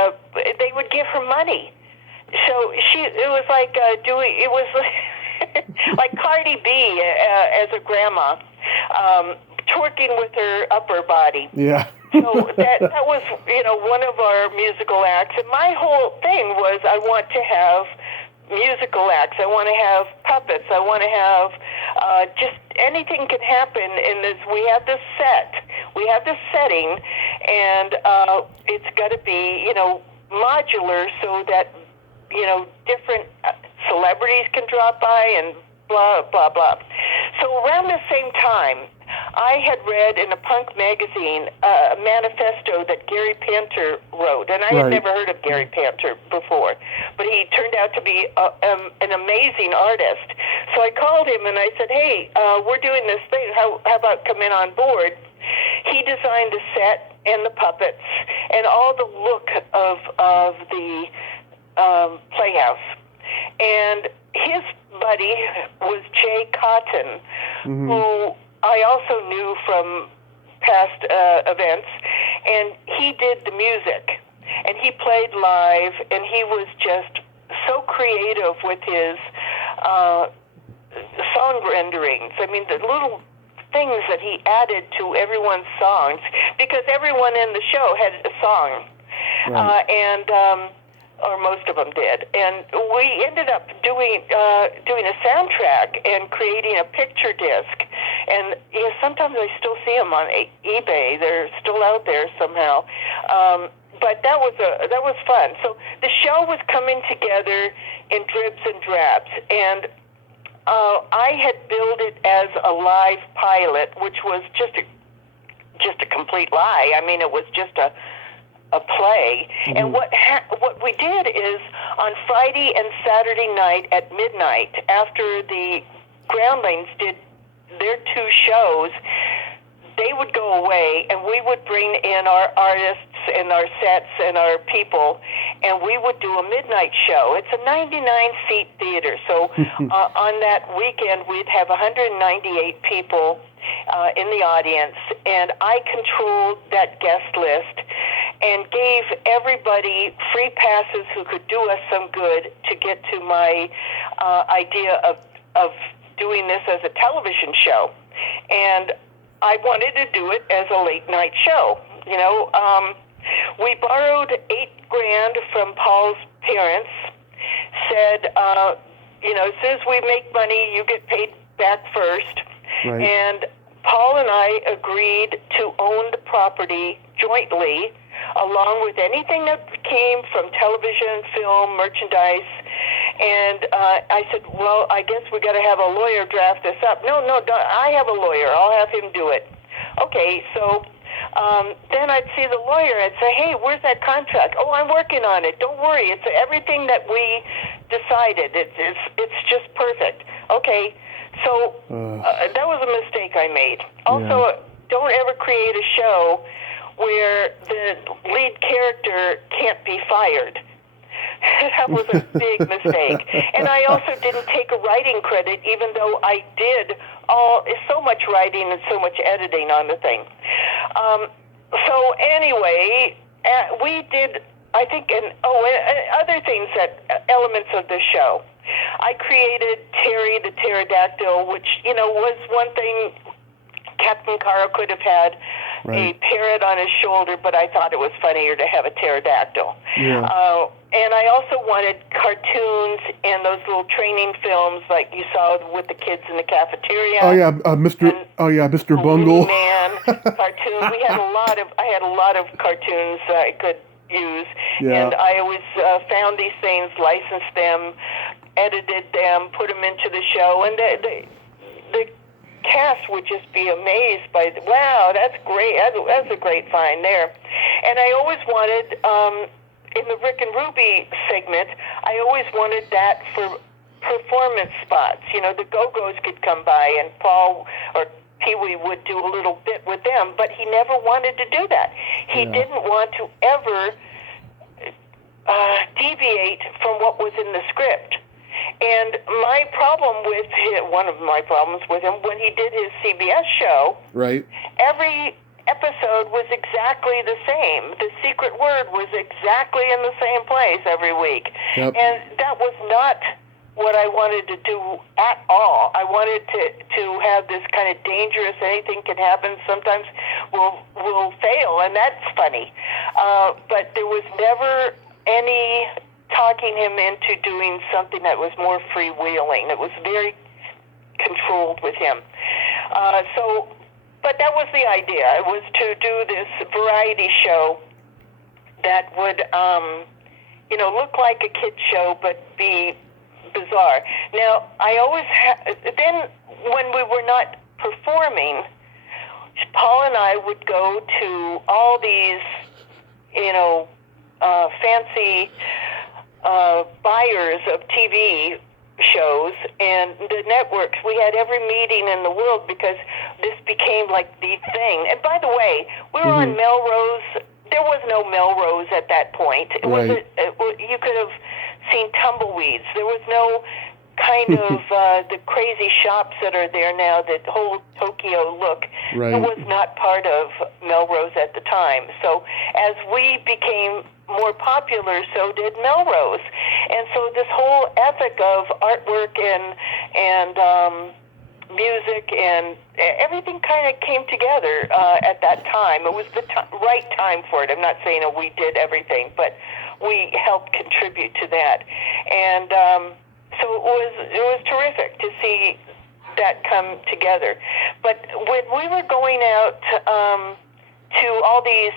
they would give her money. So it was like like Cardi B as a grandma, twerking with her upper body. Yeah. So that was, one of our musical acts. And my whole thing was I want to have musical acts. I want to have puppets. I want to have just anything can happen in this. We have this set. We have this setting, and it's got to be, modular so that, different celebrities can drop by and blah, blah, blah. So around the same time, I had read in a punk magazine a manifesto that Gary Panter wrote, and I had never heard of Gary Panter before, but he turned out to be an amazing artist. So I called him and I said, hey, we're doing this thing. How about come in on board? He designed the set and the puppets and all the look of the playhouse. And his buddy was Jay Cotton, who I also knew from past events, and he did the music, and he played live, and he was just so creative with his song renderings. I mean, the little things that he added to everyone's songs, because everyone in the show had a song, or most of them did. And we ended up doing a soundtrack and creating a picture disc. And sometimes I still see them on eBay. They're still out there somehow. But that was fun. So the show was coming together in dribs and drabs. And I had billed it as a live pilot, which was just a complete lie. I mean, it was just a play. And what we did is on Friday and Saturday night at midnight, after the Groundlings did their two shows, they would go away and we would bring in our artists and our sets and our people, and we would do a midnight show. It's a 99-seat theater, so on that weekend we'd have 198 people in the audience, and I controlled that guest list and gave everybody free passes who could do us some good to get to my idea of doing this as a television show. And I wanted to do it as a late night show. We borrowed $8,000 from Paul's parents, said, as soon as we make money, you get paid back first. Right. And Paul and I agreed to own the property jointly, along with anything that came from television, film, merchandise, And I said, well, I guess we got to have a lawyer draft this up. No, I have a lawyer. I'll have him do it. Okay, so then I'd see the lawyer. I'd say, hey, where's that contract? Oh, I'm working on it. Don't worry. It's everything that we decided. It's just perfect. Okay, so that was a mistake I made. Also, don't ever create a show where the lead character can't be fired. That was a big mistake. And I also didn't take a writing credit, even though I did so much writing and so much editing on the thing. So anyway, we did, I think, and other things elements of the show. I created Terry the Pterodactyl, which, was one thing Captain Caro could have had. Right. A parrot on his shoulder, but I thought it was funnier to have a pterodactyl. Yeah. And I also wanted cartoons and those little training films like you saw with the kids in the cafeteria. Oh yeah, Mr. Bungle. Man, cartoons. I had a lot of cartoons I could use, and I always found these things, licensed them, edited them, put them into the show, and the cast would just be amazed by, wow, that's great. That's a great find there. And I always wanted, in the Rick and Ruby segment, I always wanted that for performance spots. The Go-Go's could come by and Paul or Pee-Wee would do a little bit with them, but he never wanted to do that. He didn't want to ever deviate from what was in the script. And one of my problems with him, when he did his CBS show, right, every episode was exactly the same. The secret word was exactly in the same place every week. Yep. And that was not what I wanted to do at all. I wanted to have this kind of dangerous, anything can happen, sometimes we'll fail, and that's funny. But there was never any talking him into doing something that was more freewheeling. It was very controlled with him. But that was the idea. It was to do this variety show that would, look like a kid's show, but be bizarre. Now, I always then when we were not performing, Paul and I would go to all these, fancy buyers of TV shows and the networks. We had every meeting in the world because this became like the thing. And by the way, we were on Melrose. There was no Melrose at that point. It was you could have seen tumbleweeds. There was no kind of the crazy shops that are there now, that whole Tokyo look. Right. It was not part of Melrose at the time. So as we became more popular, so did Melrose. And so this whole ethic of artwork and music and everything kind of came together at that time. It was the right time for it. I'm not saying that we did everything, but we helped contribute to that. And so it was terrific to see that come together. But when we were going out to all these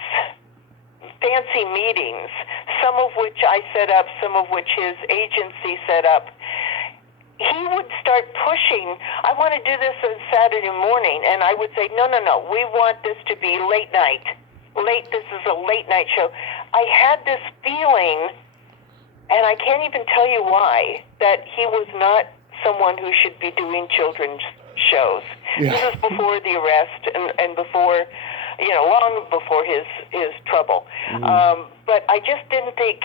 fancy meetings, some of which I set up, some of which his agency set up, he would start pushing, I want to do this on Saturday morning. And I would say, no, we want this to be late night. This is a late night show. I had this feeling, and I can't even tell you why, that he was not someone who should be doing children's shows. Yeah. This is before the arrest and before, long before his trouble. But I just didn't think,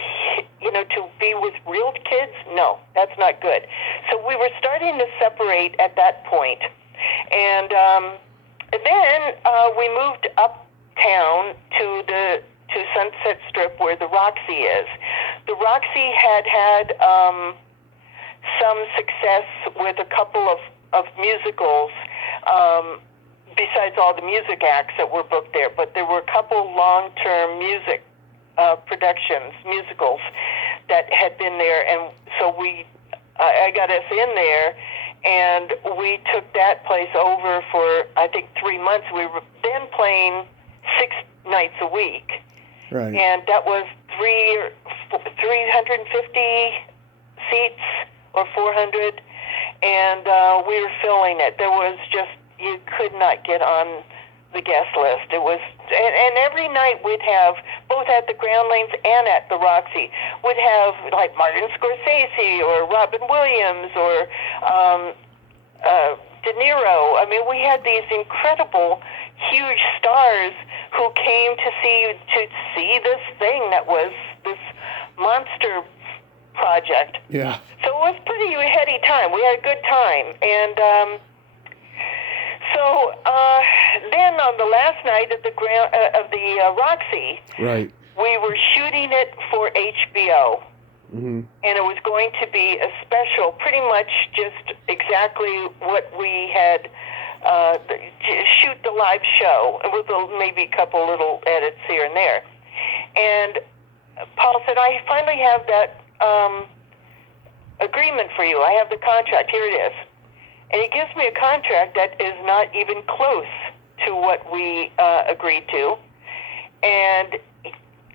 to be with real kids, no, that's not good. So we were starting to separate at that point. And then we moved uptown to Sunset Strip where the Roxy is. The Roxy had some success with a couple of musicals, besides all the music acts that were booked there, but there were a couple long-term music productions, musicals, that had been there, and so I got us in there, and we took that place over for, I think, 3 months. We were then playing 6 nights a week. Right. And that was 350 seats or 400, and we were filling it. There was just, you could not get on the guest list. It was, and every night we'd have, both at the Ground Lanes and at the Roxy, we'd have like Martin Scorsese or Robin Williams or De Niro. I mean, we had these incredible, huge stars who came to see this thing that was this monster project. Yeah. So it was pretty heady time. We had a good time, and so then on the last night of the Roxy, right, we were shooting it for HBO. Mm-hmm. And it was going to be a special, pretty much just exactly what we had, shoot the live show, with maybe a couple little edits here and there. And Paul said, I finally have that agreement for you. I have the contract. Here it is. And he gives me a contract that is not even close to what we agreed to. And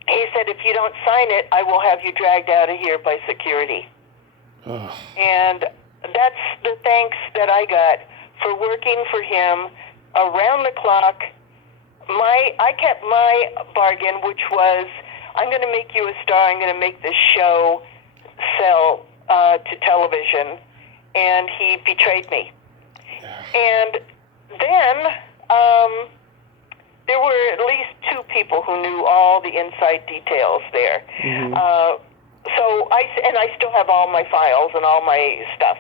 he said, if you don't sign it, I will have you dragged out of here by security. Oh. And that's the thanks that I got for working for him around the clock. I kept my bargain, which was, I'm going to make you a star. I'm going to make this show sell to television. And he betrayed me. And then there were at least two people who knew all the inside details there. Mm-hmm. So I still have all my files and all my stuff.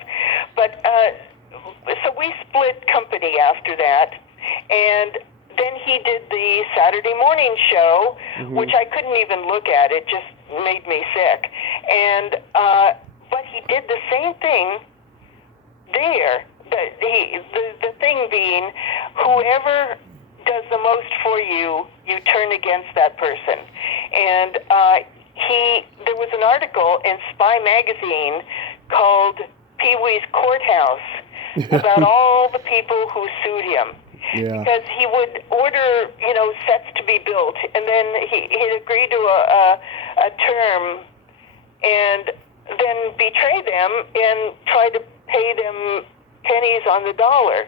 But so we split company after that, and then he did the Saturday morning show, mm-hmm. which I couldn't even look at. It just made me sick. And but he did the same thing there. The thing being, whoever does the most for you, you turn against that person. And there was an article in Spy magazine called Pee-wee's Courthouse about all the people who sued him. Yeah. Because he would order, sets to be built, and then he'd agree to a term, and then betray them and try to pay them pennies on the dollar.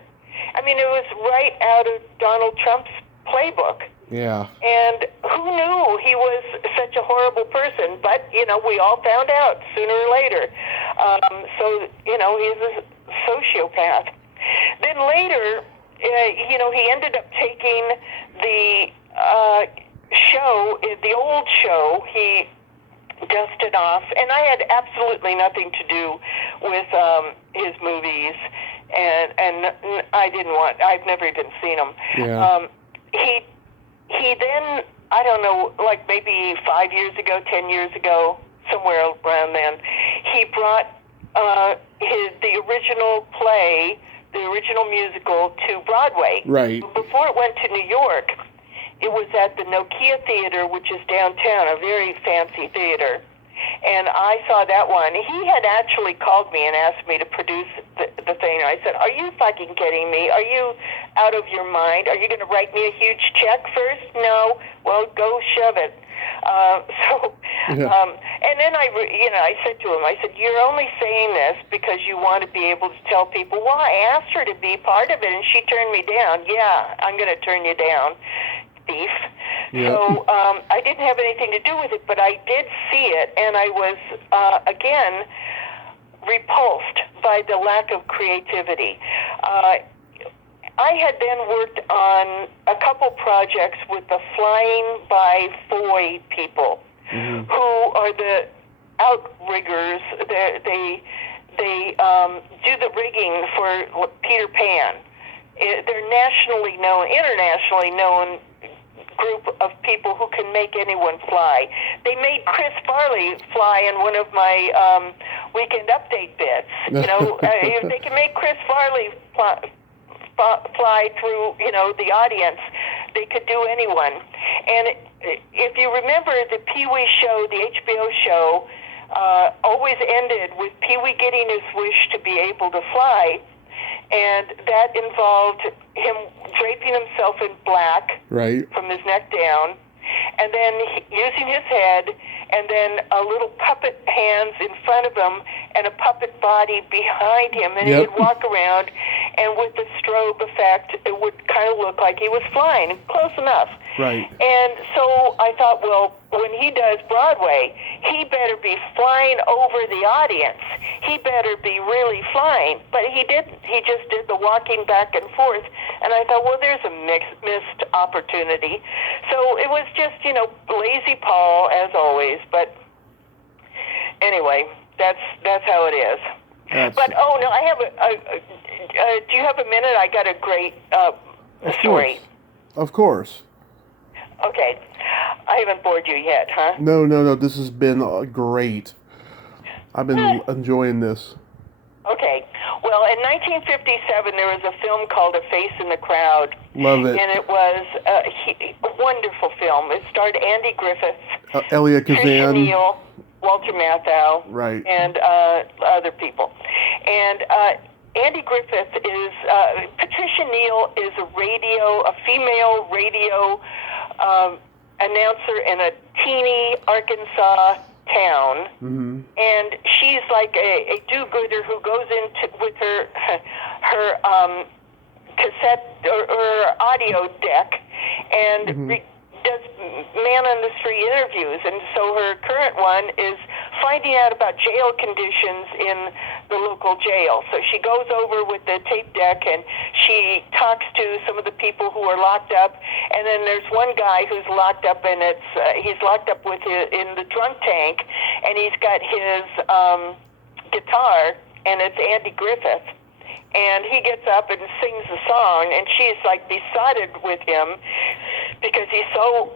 I mean, it was right out of Donald Trump's playbook. Yeah. And who knew he was such a horrible person? But, we all found out sooner or later. So, he's a sociopath. Then later, he ended up taking the show, the old show, he dusted off. And I had absolutely nothing to do with his movies. And I didn't I've never even seen them. Yeah. He then, I don't know, like maybe 5 years ago, 10 years ago, somewhere around then, he brought the original play, the original musical, to Broadway. Right. Before it went to New York, it was at the Nokia Theater, which is downtown, a very fancy theater. And I saw that one. He had actually called me and asked me to produce the thing. I said, are you fucking kidding me? Are you out of your mind? Are you going to write me a huge check first? No. Well, go shove it. And then I said to him, I said, you're only saying this because you want to be able to tell people, well, I asked her to be part of it and she turned me down. Yeah, I'm going to turn you down, thief. Yep. So I didn't have anything to do with it, but I did see it, and I was, again, repulsed by the lack of creativity. I had then worked on a couple projects with the Flying by Foy people, mm-hmm. who are the outriggers. They do the rigging for Peter Pan. They're nationally known, internationally known group of people who can make anyone fly. They made Chris Farley fly in one of my Weekend Update bits. If they can make Chris Farley fly through, the audience, they could do anyone. And if you remember, the Pee-wee show, the HBO show, always ended with Pee-wee getting his wish to be able to fly. And that involved him draping himself in black, right, from his neck down, and then using his head, and then a little puppet hands in front of him, and a puppet body behind him, and Yep. he'd walk around, and with the strobe effect, it would kind of look like he was flying, close enough. Right. And so I thought, well, when he does Broadway, he better be flying over the audience. He better be really flying. But he didn't. He just did the walking back and forth. And I thought, well, there's a missed opportunity. So it was just, lazy Paul, as always. But anyway, that's how it is. But, oh, no, I have do you have a minute? I got a great story. Of course. Okay. I haven't bored you yet, huh? No. This has been great. I've been enjoying this. Okay. Well, in 1957, there was a film called A Face in the Crowd. Love it. And it was a wonderful film. It starred Andy Griffith, Elia Tricia Kazan. Neal, Walter Matthau, Right. and other people. And Andy Griffith is, Patricia Neal is a female radio announcer in a teeny Arkansas town. Mm-hmm. And she's like a do-gooder who goes into with her cassette or audio deck and does man-on-the-street interviews. And so her current one is finding out about jail conditions in the local jail. So she goes over with the tape deck and she talks to some of the people who are locked up. And then there's one guy who's locked up, and he's locked up in the drunk tank, and he's got his guitar, and it's Andy Griffith. And he gets up and sings a song, and she's like besotted with him because he's so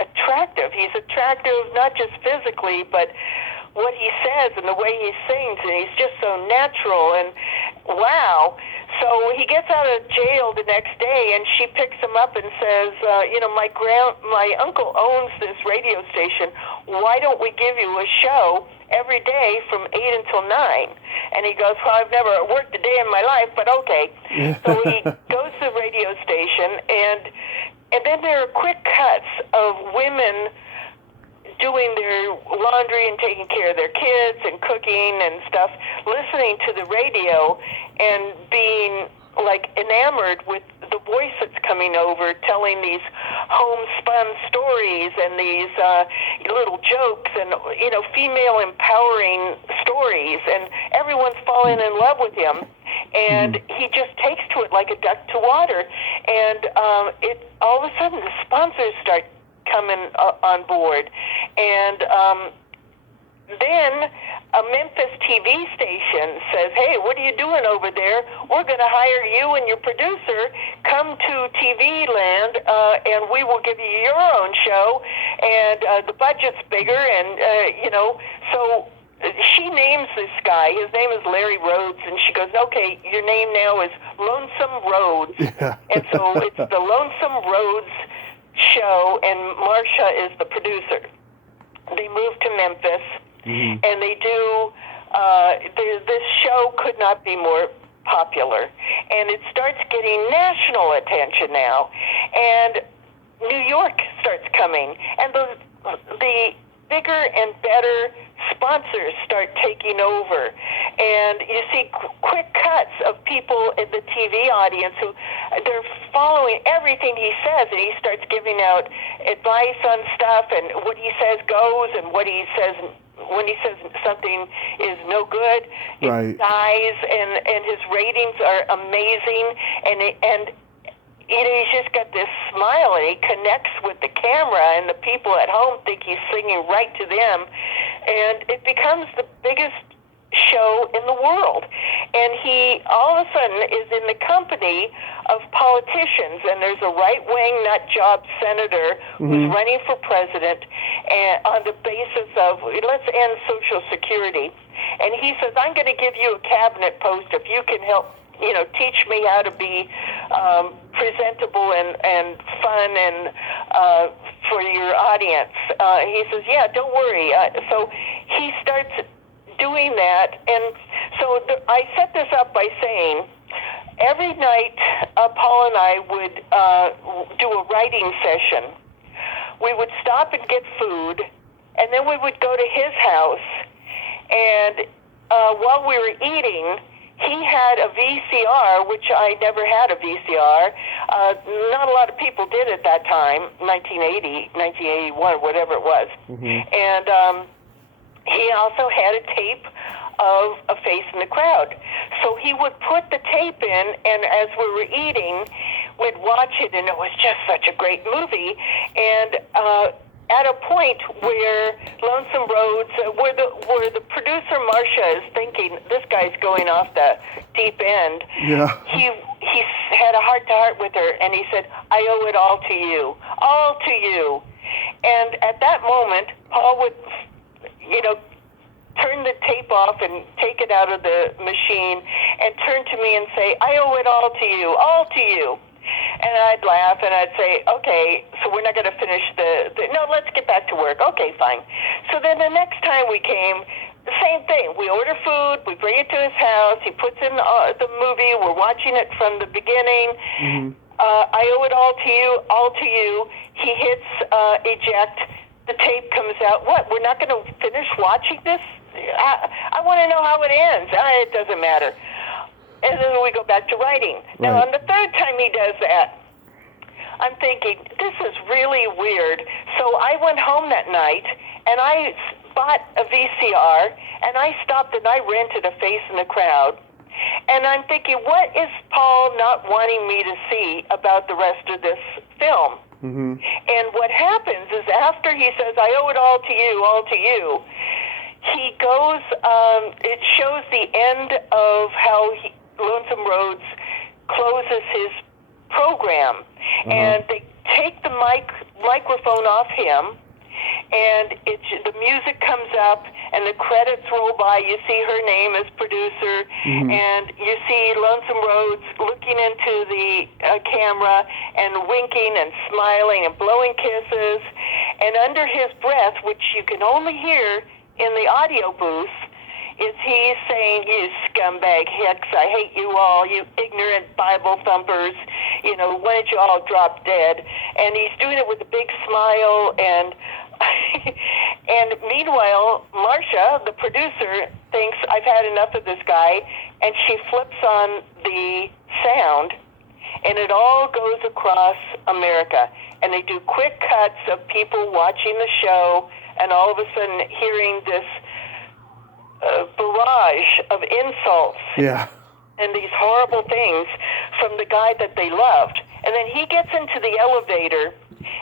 attractive. He's attractive not just physically, but what he says and the way he sings, and he's just so natural, and wow. So he gets out of jail the next day, and she picks him up and says, my uncle owns this radio station. Why don't we give you a show every day from 8 until 9? And he goes, well, I've never worked a day in my life, but okay. So he goes to the radio station, and then there are quick cuts of women doing their laundry and taking care of their kids and cooking and stuff, listening to the radio and being like enamored with the voice that's coming over, telling these homespun stories and these little jokes and, female empowering stories. And everyone's falling in love with him. And he just takes to it like a duck to water. And all of a sudden the sponsors start coming on board. And then a Memphis TV station says, hey, what are you doing over there? We're going to hire you and your producer. Come to TV land, and we will give you your own show. And the budget's bigger, and, so she names this guy. His name is Larry Rhodes, and she goes, okay, your name now is Lonesome Rhodes. Yeah. And so it's the Lonesome Rhodes show, and Marcia is the producer. They move to Memphis, and they do, this show could not be more popular. And it starts getting national attention now. And New York starts coming, and the bigger and better sponsors start taking over. And you see quick cuts of people in the TV audience who they're following everything he says, and he starts giving out advice on stuff, and what he says goes, and what he says when he says something is no good, it dies, and his ratings are amazing, and he's just got this smile, and he connects with the camera, and the people at home think he's singing right to them, and it becomes the biggest show in the world. And he all of a sudden is in the company of politicians, and there's a right-wing nut-job senator who's running for president and on the basis of, let's end Social Security. And he says, I'm going to give you a cabinet post if you can help teach me how to be presentable and fun and for your audience. He says, yeah, don't worry. So he starts doing that. And so I set this up by saying, every night Paul and I would do a writing session. We would stop and get food, and then we would go to his house, And while we were eating, he had a VCR, which I never had a VCR. Not a lot of people did at that time, 1980, 1981, whatever it was. Mm-hmm. And he also had a tape of A Face in the Crowd. So he would put the tape in, and as we were eating, we'd watch it, and it was just such a great movie. And at a point where Lonesome Roads, where the producer Marcia is thinking this guy's going off the deep end, Yeah. he had a heart-to-heart with her, and he said, "I owe it all to you, all to you." And at that moment, Paul would, turn the tape off and take it out of the machine and turn to me and say, "I owe it all to you, all to you." And I'd laugh and I'd say, "Okay, so we're not going to finish no, let's get back to work." "Okay, fine." So then the next time we came, the same thing. We order food, we bring it to his house, he puts in the movie, we're watching it from the beginning. Mm-hmm. "I owe it all to you, all to you." He hits eject, the tape comes out. "What, we're not going to finish watching this? I want to know how it ends." "It doesn't matter." And then we go back to writing. Right. Now, on the third time he does that, I'm thinking, this is really weird. So I went home that night, and I bought a VCR, and I stopped and I rented A Face in the Crowd. And I'm thinking, what is Paul not wanting me to see about the rest of this film? Mm-hmm. And what happens is after he says, "I owe it all to you," he goes, it shows the end of how Lonesome Roads closes his program. Uh-huh. And they take the microphone off him, and the music comes up, and the credits roll by. You see her name as producer, Mm-hmm. and you see Lonesome Roads looking into the camera and winking and smiling and blowing kisses. And under his breath, which you can only hear in the audio booth, is he saying, "You scumbag hicks, I hate you all, you ignorant Bible thumpers, why don't you all drop dead?" And he's doing it with a big smile, and and meanwhile, Marcia, the producer, thinks, "I've had enough of this guy," and she flips on the sound, and it all goes across America. And they do quick cuts of people watching the show, and all of a sudden hearing this barrage of insults Yeah. and these horrible things from the guy that they loved. And then he gets into the elevator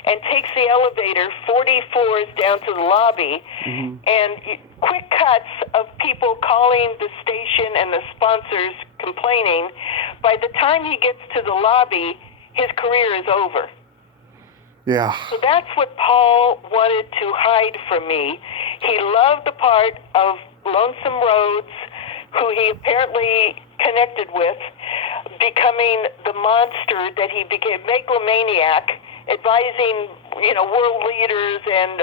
and takes the elevator 40 floors down to the lobby, Mm-hmm. and quick cuts of people calling the station and the sponsors complaining. By the time he gets to the lobby, his career is over. Yeah. So that's what Paul wanted to hide from me. He loved the part of Lonesome Roads, who he apparently connected with, becoming the monster that he became, megalomaniac, advising, world leaders and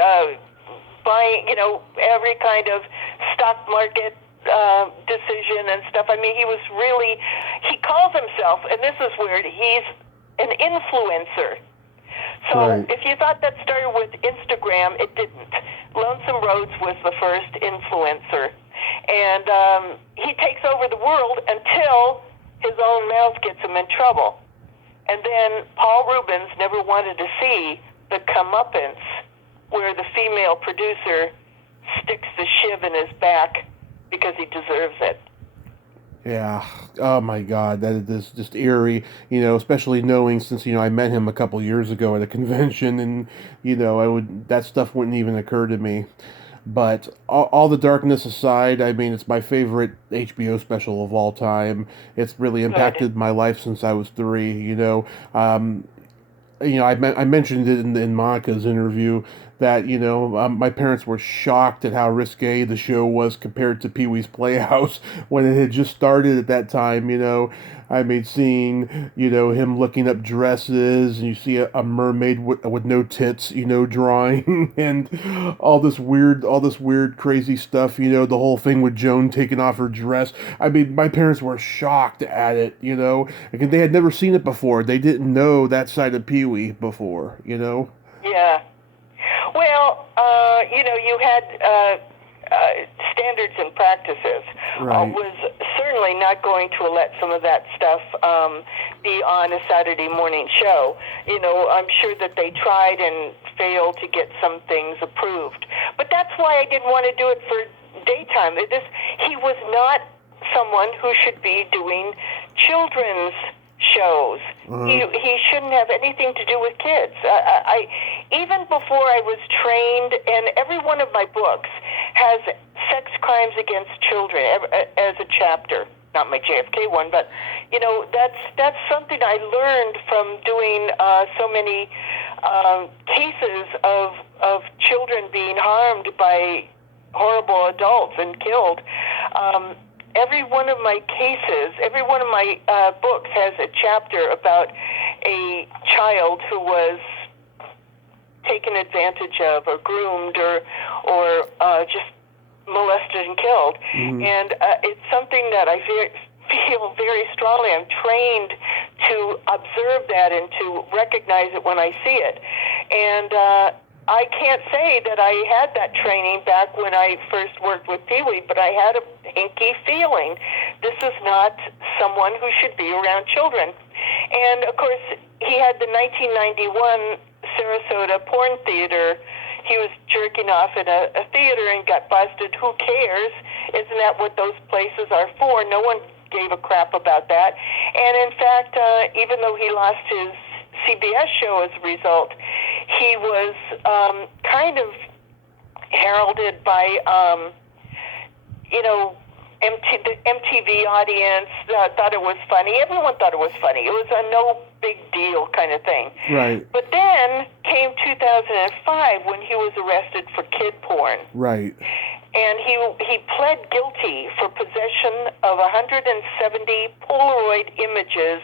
buying, every kind of stock market decision and stuff. I mean, he calls himself, and this is weird, he's an influencer. So Right. if you thought that started with Instagram, it didn't. Lonesome Roads was the first influencer. And he takes over the world until his own mouth gets him in trouble. And then Paul Reubens never wanted to see the comeuppance where the female producer sticks the shiv in his back because he deserves it. Yeah. Oh my God, that is just eerie. Especially knowing since I met him a couple years ago at a convention, and that stuff wouldn't even occur to me. But all the darkness aside, I mean, it's my favorite HBO special of all time. It's really impacted my life since I was 3. I mentioned it in Monica's interview that my parents were shocked at how risque the show was compared to Pee-wee's Playhouse when it had just started at that time. I mean, seeing him looking up dresses, and you see a mermaid with no tits, drawing, and all this weird crazy stuff. The whole thing with Joan taking off her dress. I mean, my parents were shocked at it. Because they had never seen it before. They didn't know that side of Pee-wee before. Yeah. Well, you had standards and practices, Right. was certainly not going to let some of that stuff be on a Saturday morning show. I'm sure that they tried and failed to get some things approved. But that's why I didn't want to do it for daytime. He was not someone who should be doing children's shows. He shouldn't have anything to do with kids. I even before I was trained, and every one of my books has sex crimes against children as a chapter. Not my JFK one, but that's something I learned from doing so many cases of children being harmed by horrible adults and killed. Every one of my cases, every one of my books has a chapter about a child who was taken advantage of or groomed or just molested and killed. And it's something that I feel very strongly. I'm trained to observe that and to recognize it when I see it. And I can't say that I had that training back when I first worked with Pee-Wee, but I had a hinky feeling. This is not someone who should be around children. And, of course, he had the 1991 Sarasota porn theater. He was jerking off in a theater and got busted. Who cares? Isn't that what those places are for? No one gave a crap about that. And, in fact, even though he lost his CBS show as a result, he was kind of heralded by, the MTV audience thought it was funny. Everyone thought it was funny. It was a no big deal kind of thing. Right. But then came 2005 when he was arrested for kid porn. Right. And he pled guilty for possession of 170 Polaroid images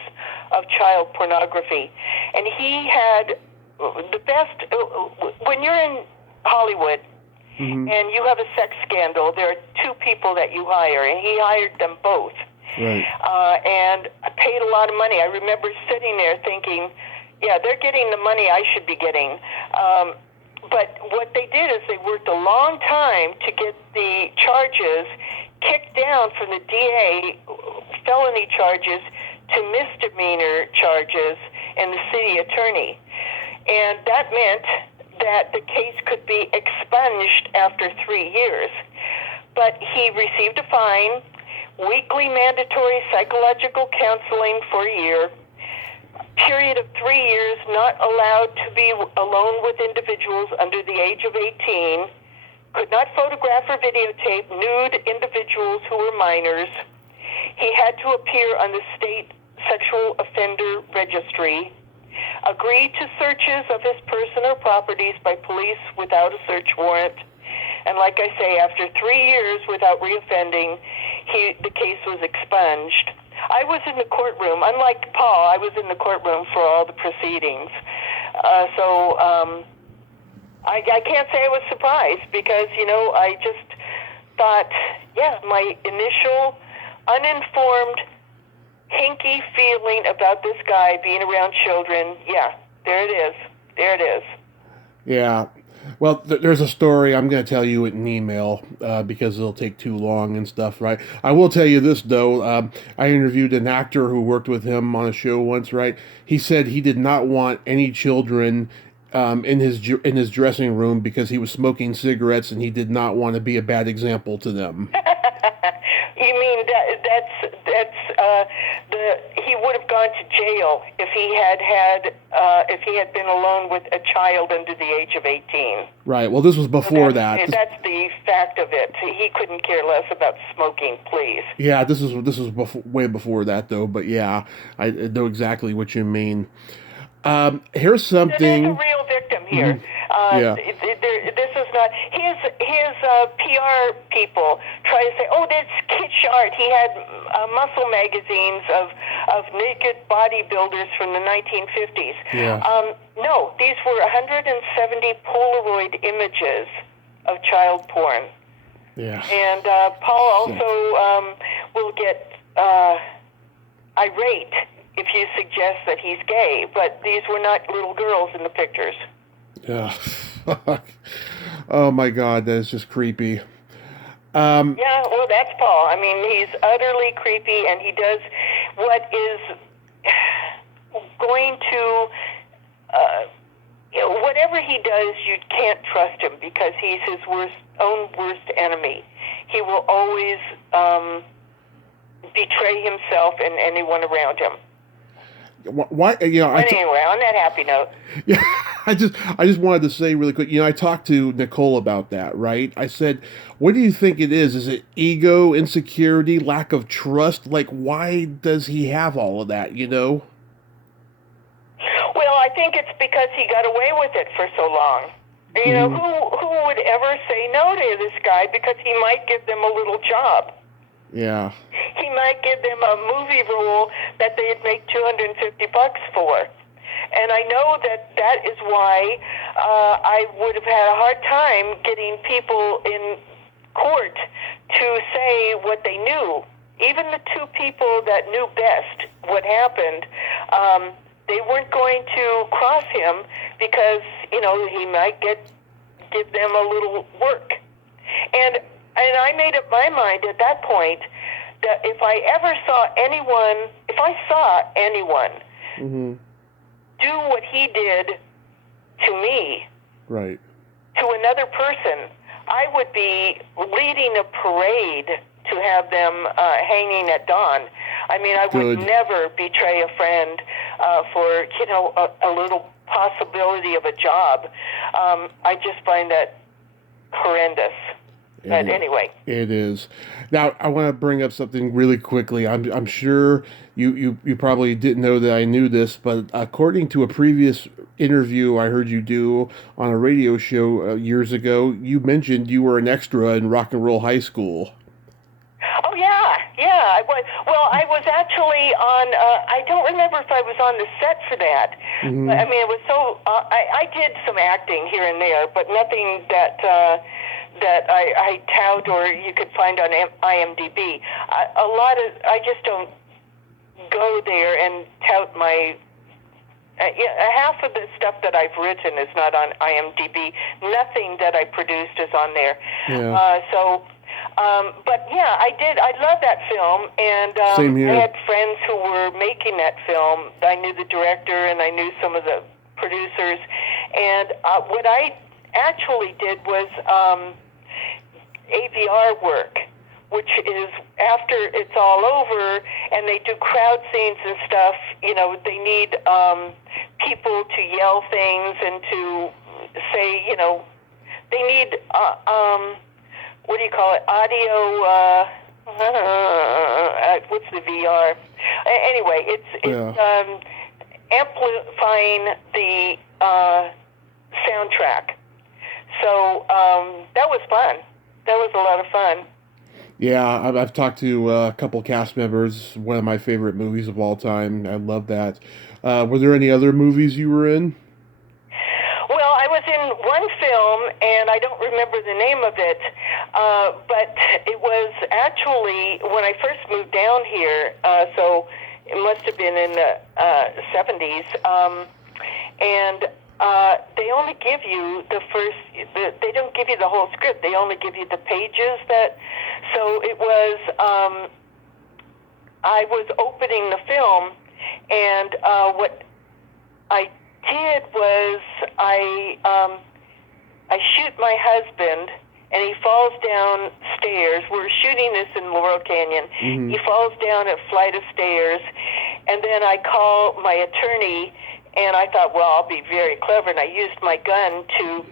of child pornography. And he had the best, when you're in Hollywood and you have a sex scandal, there are two people that you hire, and he hired them both. Right. And paid a lot of money. I remember sitting there thinking, yeah, they're getting the money I should be getting. But what they did is they worked a long time to get the charges kicked down from the DA, felony charges, to misdemeanor charges and the city attorney. And that meant that the case could be expunged after 3 years. But he received a fine, weekly mandatory psychological counseling for a year, period of 3 years not allowed to be alone with individuals under the age of 18, could not photograph or videotape nude individuals who were minors. He had to appear on the state sexual offender registry, agreed to searches of his person or properties by police without a search warrant. And like I say, after 3 years without reoffending, the case was expunged. I was in the courtroom. Unlike Paul, I was in the courtroom for all the proceedings. So I can't say I was surprised because, I just thought, my initial uninformed, hinky feeling about this guy being around children, there it is. There it is. Yeah. Well, there's a story. I'm going to tell you it in email because it'll take too long and stuff, right? I will tell you this, though. I interviewed an actor who worked with him on a show once, right? He said he did not want any children in his dressing room because he was smoking cigarettes and he did not want to be a bad example to them. You mean he would have gone to jail if he had been alone with a child under the age of 18. Right. Well, this was before that. That's the fact of it. He couldn't care less about smoking, please. Yeah, this was way before that, though. But yeah, I know exactly what you mean. Here's something. There's a real victim here. This is not his PR people try to say, oh, that's kitsch art. He had muscle magazines of naked bodybuilders from the 1950s. Yeah. No, these were 170 Polaroid images of child porn. Yeah. And Paul also will get irate if you suggest that he's gay, but these were not little girls in the pictures. Yeah. Oh my God, that is just creepy. Yeah, well, that's Paul. I mean, he's utterly creepy, and he does what is going to, whatever he does, you can't trust him because he's his own worst enemy. He will always betray himself and anyone around him. Why? Anyway, on that happy note. Yeah, I just wanted to say really quick. I talked to Nicole about that. Right? I said, "What do you think it is? Is it ego, insecurity, lack of trust? Like, why does he have all of that? Well, I think it's because he got away with it for so long. Who would ever say no to this guy because he might give them a little job? Yeah. He might give them a movie role that they'd make $250 for. And I know that is why I would have had a hard time getting people in court to say what they knew. Even the two people that knew best what happened, they weren't going to cross him because, he might give them a little work. And I made up my mind at that point that if I saw anyone Mm-hmm. do what he did to me, Right. to another person, I would be leading a parade to have them hanging at dawn. I mean, I would never betray a friend for, a little possibility of a job. I just find that horrendous. But anyway. It is. Now, I want to bring up something really quickly. I'm sure you probably didn't know that I knew this, but according to a previous interview I heard you do on a radio show years ago, you mentioned you were an extra in Rock and Roll High School. Oh, yeah. I was. Well, I was actually on, I don't remember if I was on the set for that. Mm-hmm. But, I mean, it was so, I did some acting here and there, but nothing that I tout or you could find on IMDb. I just don't go there and tout my, half of the stuff that I've written is not on IMDb. Nothing that I produced is on there. Yeah. But yeah, I love that film, and Same here. I had friends who were making that film. I knew the director, and I knew some of the producers, and what I actually did was AVR work, which is after it's all over and they do crowd scenes and stuff, they need people to yell things and to say, they need, what do you call it, audio, what's the VR? Anyway, it's amplifying the soundtrack. So that was fun. That was a lot of fun. Yeah, I've talked to a couple cast members. One of my favorite movies of all time. I love that. Were there any other movies you were in? Well, I was in one film, and I don't remember the name of it, but it was actually when I first moved down here, so it must have been in the 70s, and they only give you they don't give you the whole script. They only give you the pages so it was, I was opening the film, and what I did was I shoot my husband, and he falls downstairs. We're shooting this in Laurel Canyon. Mm-hmm. He falls down a flight of stairs, and then I call my attorney, and I thought, well, I'll be very clever, and I used my gun to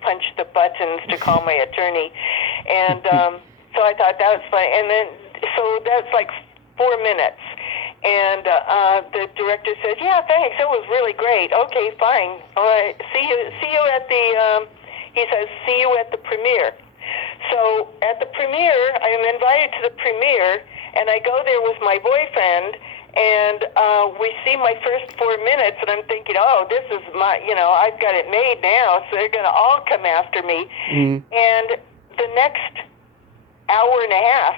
punch the buttons to call my attorney, and so I thought that was fun. And then, so that's like 4 minutes, and the director says, yeah, thanks, it was really great. Okay, fine. All right, see you at the, he says, see you at the premiere. So at the premiere, I am invited to the premiere, and I go there with my boyfriend, and we see my first 4 minutes, and I'm thinking, oh, this is my, I've got it made now, so they're going to all come after me. Mm. And the next hour and a half,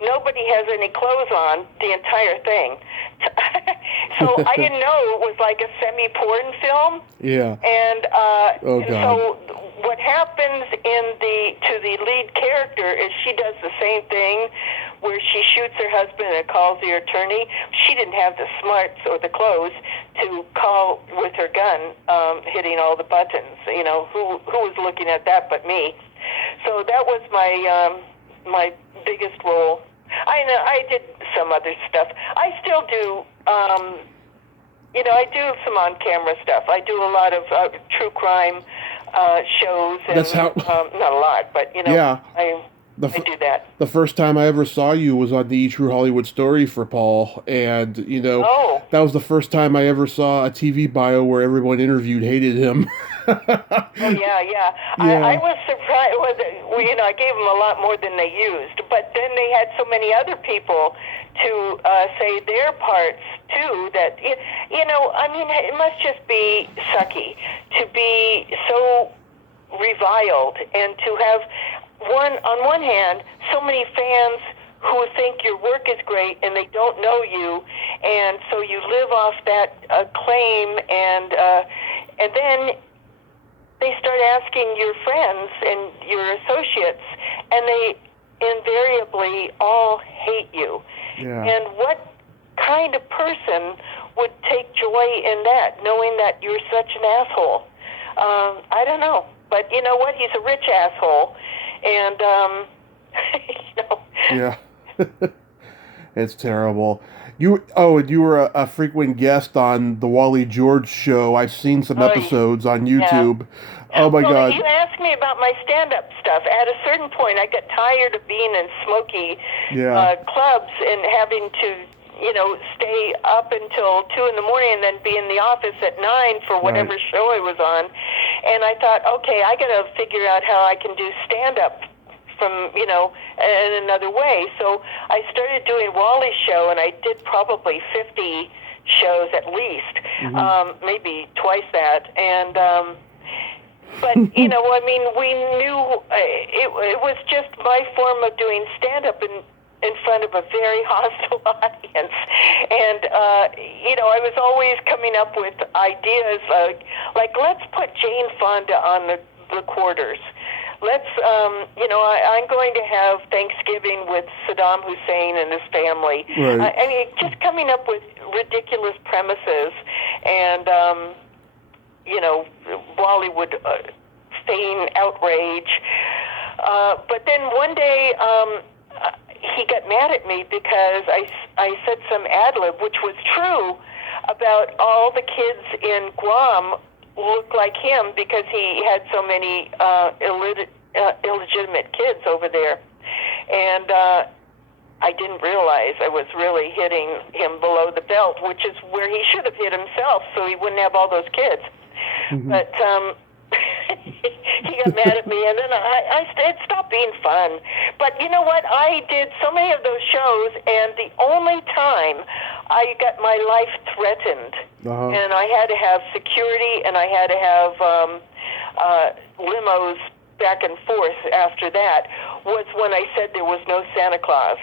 nobody has any clothes on the entire thing. so I didn't know it was like a semi-porn film. Yeah. And, Oh, and God. so what happens to the lead character is she does the same thing where she shoots her husband and calls the attorney. She didn't have the smarts or the clothes to call with her gun, hitting all the buttons. You know, who was looking at that but me? So that was my biggest role. I did some other stuff. I still do. I do some on-camera stuff. I do a lot of true crime shows. And, That's how. Not a lot, but Yeah. I do that. The first time I ever saw you was on the True Hollywood Story for Paul, and that was the first time I ever saw a TV bio where everyone interviewed hated him. Oh yeah. I was surprised. I gave them a lot more than they used, but then they had so many other people to say their parts too. That it must just be sucky to be so reviled and to have on one hand so many fans who think your work is great and they don't know you, and so you live off that claim, and then they start asking your friends and your associates, and they invariably all hate you. Yeah. And what kind of person would take joy in that, knowing that you're such an asshole? I don't know. But you know what? He's a rich asshole. And, Yeah. It's terrible. You were a frequent guest on the Wally George show. I've seen some episodes on YouTube. Yeah. Oh my God. You asked me about my stand-up stuff. At a certain point, I got tired of being in smoky clubs and having to, stay up until 2 in the morning and then be in the office at 9 for whatever show I was on. And I thought, okay, I got to figure out how I can do stand-up from, in another way. So I started doing Wally's show, and I did probably 50 shows at least, maybe twice that. And, but, we knew it was just my form of doing stand-up in front of a very hostile audience. And, I was always coming up with ideas like let's put Jane Fonda on the quarters. Let's, I'm going to have Thanksgiving with Saddam Hussein and his family. Right. Just coming up with ridiculous premises, and, Wally would feign outrage. But then one day, he got mad at me because I said some ad-lib, which was true, about all the kids in Guam look like him because he had so many illegitimate kids over there. And I didn't realize I was really hitting him below the belt, which is where he should have hit himself so he wouldn't have all those kids. Mm-hmm. But he got mad at me, and then it stopped being fun. But you know what? I did so many of those shows, and the only time I got my life threatened, and I had to have security, and I had to have limos back and forth after that, was when I said there was no Santa Claus.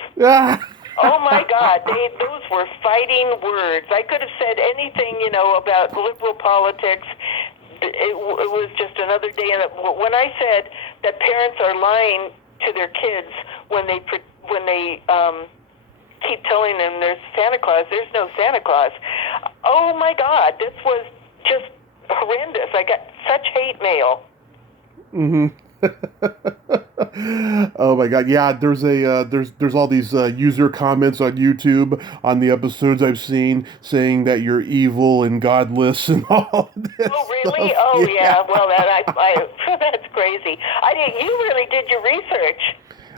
Oh my God, those were fighting words. I could have said anything, about liberal politics. It was just another day. And when I said that parents are lying to their kids when they keep telling them there's Santa Claus, there's no Santa Claus. Oh my God, this was just horrendous. I got such hate mail. Mm-hmm. Oh my God! Yeah, there's all these user comments on YouTube on the episodes I've seen saying that you're evil and godless and all this. Oh really? Stuff. Oh yeah. Well, that's crazy. You really did your research.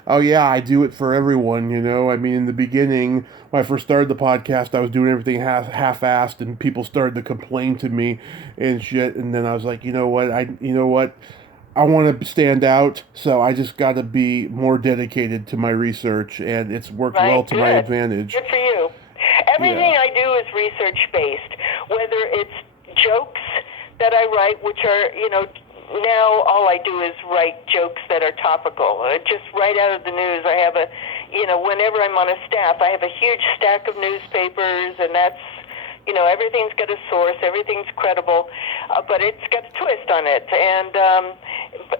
Oh yeah, I do it for everyone. In the beginning, when I first started the podcast, I was doing everything half-assed, and people started to complain to me and shit. And then I was like, you know what? I want to stand out, so I just got to be more dedicated to my research, and it's worked well to my advantage. Good for you. Everything I do is research-based, whether it's jokes that I write, which are, now all I do is write jokes that are topical, just right out of the news. I have whenever I'm on a staff, I have a huge stack of newspapers, and that's, everything's got a source, everything's credible, but it's got a twist on it. And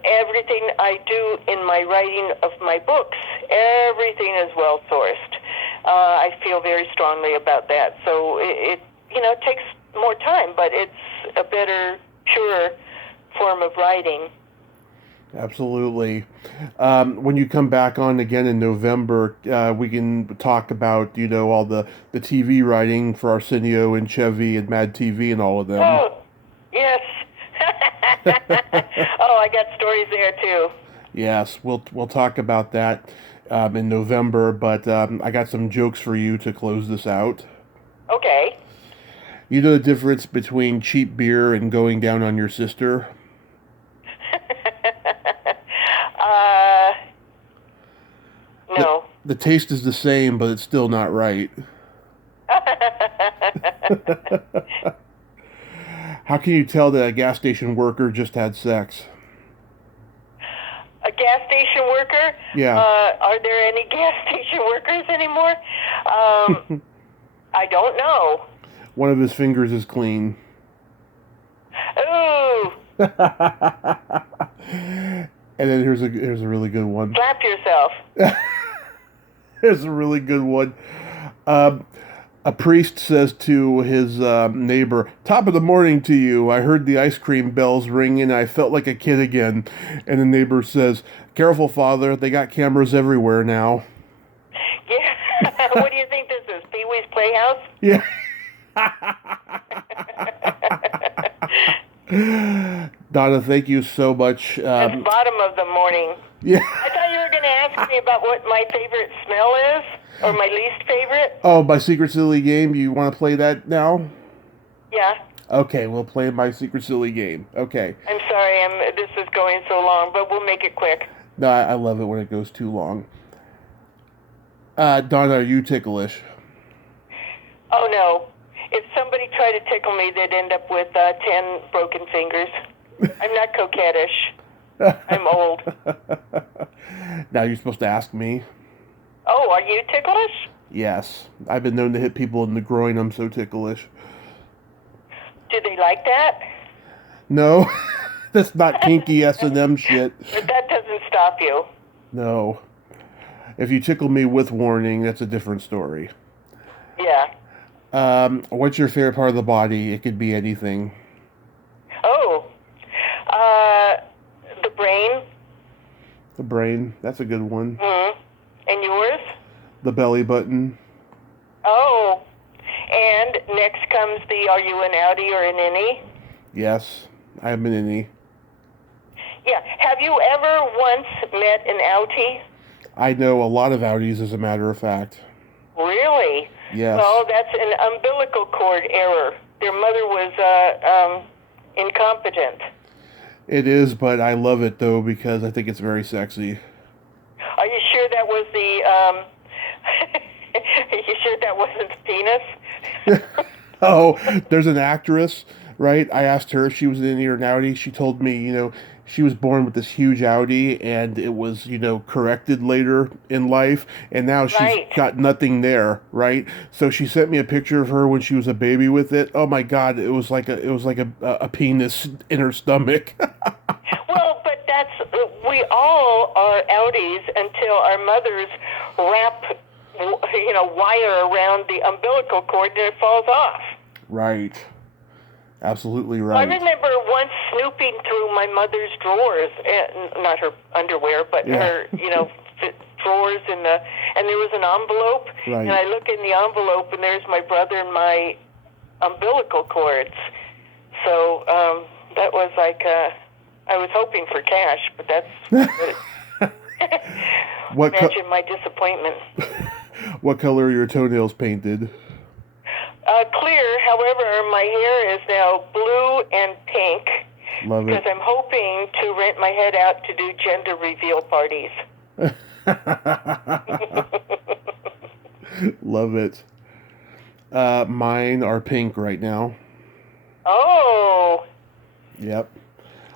everything I do in my writing of my books, everything is well sourced. I feel very strongly about that. So it takes more time, but it's a better, purer form of writing. Absolutely. When you come back on again in November, we can talk about, all the TV writing for Arsenio and Chevy and Mad TV and all of them. Oh, yes. Oh, I got stories there too. Yes, we'll talk about that in November, but I got some jokes for you to close this out. Okay. You know the difference between cheap beer and going down on your sister? No. The taste is the same, but it's still not right. How can you tell that a gas station worker just had sex? A gas station worker? Yeah. Are there any gas station workers anymore? I don't know. One of his fingers is clean. Ooh. And then here's a really good one. Slap yourself. Here's a really good one. A priest says to his neighbor, "Top of the morning to you. I heard the ice cream bells ring and I felt like a kid again." And the neighbor says, "Careful, Father. They got cameras everywhere now." Yeah. What do you think this is? Pee-wee's Playhouse? Yeah. Donna, thank you so much. It's bottom of the morning. Yeah. I thought you were going to ask me about what my favorite smell is, or my least favorite. Oh, my Secret Silly Game. You want to play that now? Yeah. Okay, we'll play my Secret Silly Game. Okay. I'm sorry, this is going so long, but we'll make it quick. No, I love it when it goes too long. Donna, are you ticklish? Oh, no. If somebody tried to tickle me, they'd end up with 10 broken fingers. I'm not coquettish. I'm old. Now you're supposed to ask me. Oh, are you ticklish? Yes. I've been known to hit people in the groin. I'm so ticklish. Do they like that? No. That's not kinky S&M shit. But that doesn't stop you. No. If you tickle me with warning, that's a different story. Yeah. What's your favorite part of the body? It could be anything. Oh. The brain. The brain. That's a good one. Mm-hmm. And yours? The belly button. Oh. And next comes the, are you an outie or an innie? Yes. I'm an innie. Yeah. Have you ever once met an outie? I know a lot of outies, as a matter of fact. Really? Yes. Well, that's an umbilical cord error. Their mother was incompetent. It is, but I love it, though, because I think it's very sexy. Are you sure that was the, are you sure that wasn't the penis? Oh, there's an actress, right? I asked her if she was an innie or an outie. She told me, she was born with this huge outie, and it was, corrected later in life, and now she's got nothing there, right? So she sent me a picture of her when she was a baby with it. Oh my God, it was like a penis in her stomach. Well, but we all are outies until our mothers wrap, wire around the umbilical cord and it falls off. Right. Absolutely right. I remember once snooping through my mother's drawers, not her underwear, but her, drawers and there was an envelope, right. And I look in the envelope and there's my brother and my umbilical cords. So that was like, I was hoping for cash, but that's imagine my disappointment. What color are your toenails painted? Clear, however, my hair is now blue and pink. Love it. Because I'm hoping to rent my head out to do gender reveal parties. Love it. Mine are pink right now. Oh. Yep.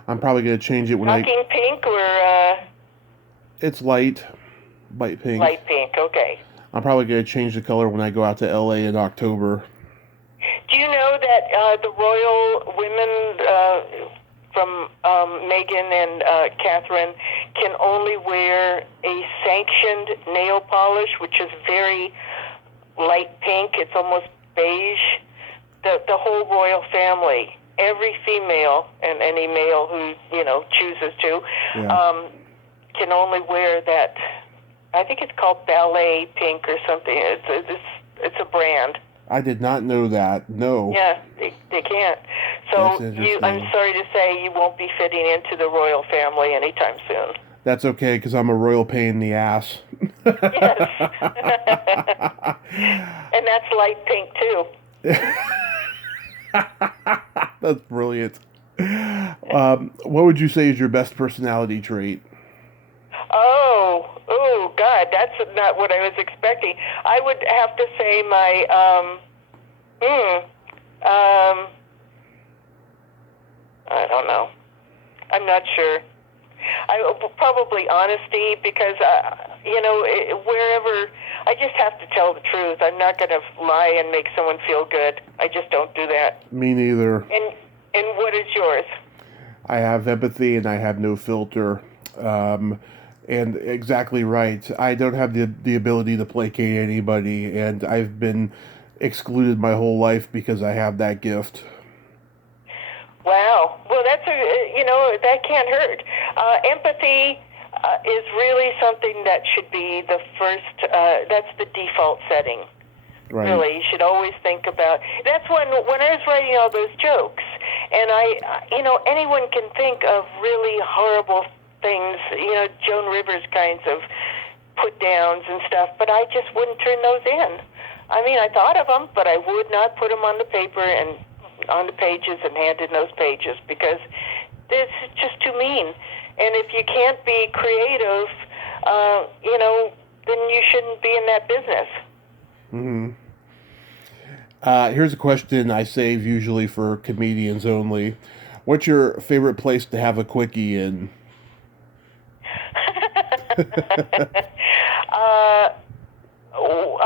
I'm probably going to change it when Talking pink or... It's light pink. Light pink, okay. I'm probably going to change the color when I go out to LA in October. Do you the royal women from Meghan and Catherine can only wear a sanctioned nail polish, which is very light pink. It's almost beige. The whole royal family, every female and any male who chooses to, can only wear that. I think it's called ballet pink or something. It's a brand. I did not know that. No. Yeah, they can't. So I'm sorry to say you won't be fitting into the royal family anytime soon. That's okay, because I'm a royal pain in the ass. Yes. And that's light pink, too. That's brilliant. What would you say is your best personality trait? Oh, God, that's not what I was expecting. I would have to say my, I don't know. I'm not sure. Probably honesty, because, wherever, I just have to tell the truth. I'm not going to lie and make someone feel good. I just don't do that. Me neither. And what is yours? I have empathy and I have no filter. And exactly right. I don't have the ability to placate anybody, and I've been excluded my whole life because I have that gift. Wow. Well, that can't hurt. Empathy is really something that should be the first, that's the default setting. Right. Really, you should always think about, that's when I was writing all those jokes, and anyone can think of really horrible things, Joan Rivers kinds of put downs and stuff, but I just wouldn't turn those in. I mean, I thought of them, but I would not put them on the paper and on the pages and hand in those pages, because it's just too mean. And if you can't be creative, then you shouldn't be in that business. Mm-hmm. Here's a question I save usually for comedians only. What's your favorite place to have a quickie in?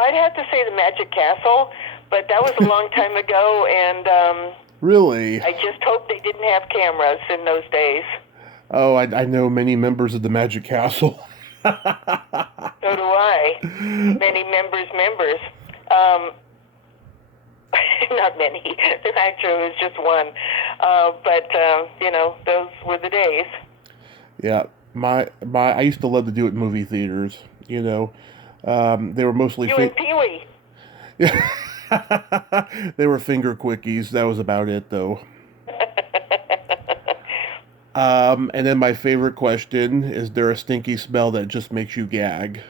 I'd have to say the Magic Castle, but that was a long time ago, and really? I just hope they didn't have cameras in those days. Oh, I know many members of the Magic Castle. So do I. Many members. Not many. Actually, it was just one. But those were the days. Yeah, I used to love to do it in movie theaters. They were mostly you and Pee-Wee. They were finger quickies. That was about it, though. And then my favorite question, is there a stinky smell that just makes you gag?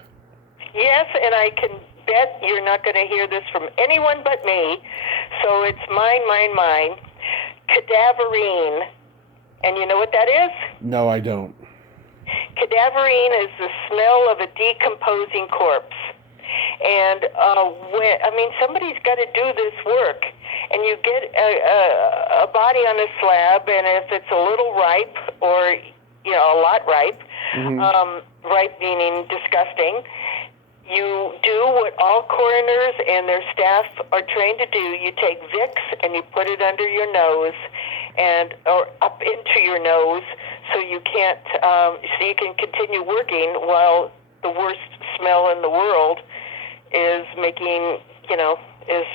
Yes, and I can bet you're not going to hear this from anyone but me. So it's mine. Cadaverine. And you know what that is? No, I don't. Cadaverine is the smell of a decomposing corpse. And somebody's got to do this work. And you get a body on a slab, and if it's a little ripe or a lot ripe, ripe meaning disgusting, you do what all coroners and their staff are trained to do. You take Vicks and you put it under your nose or up into your nose, so you can't, so you can continue working while the worst smell in the world is making, is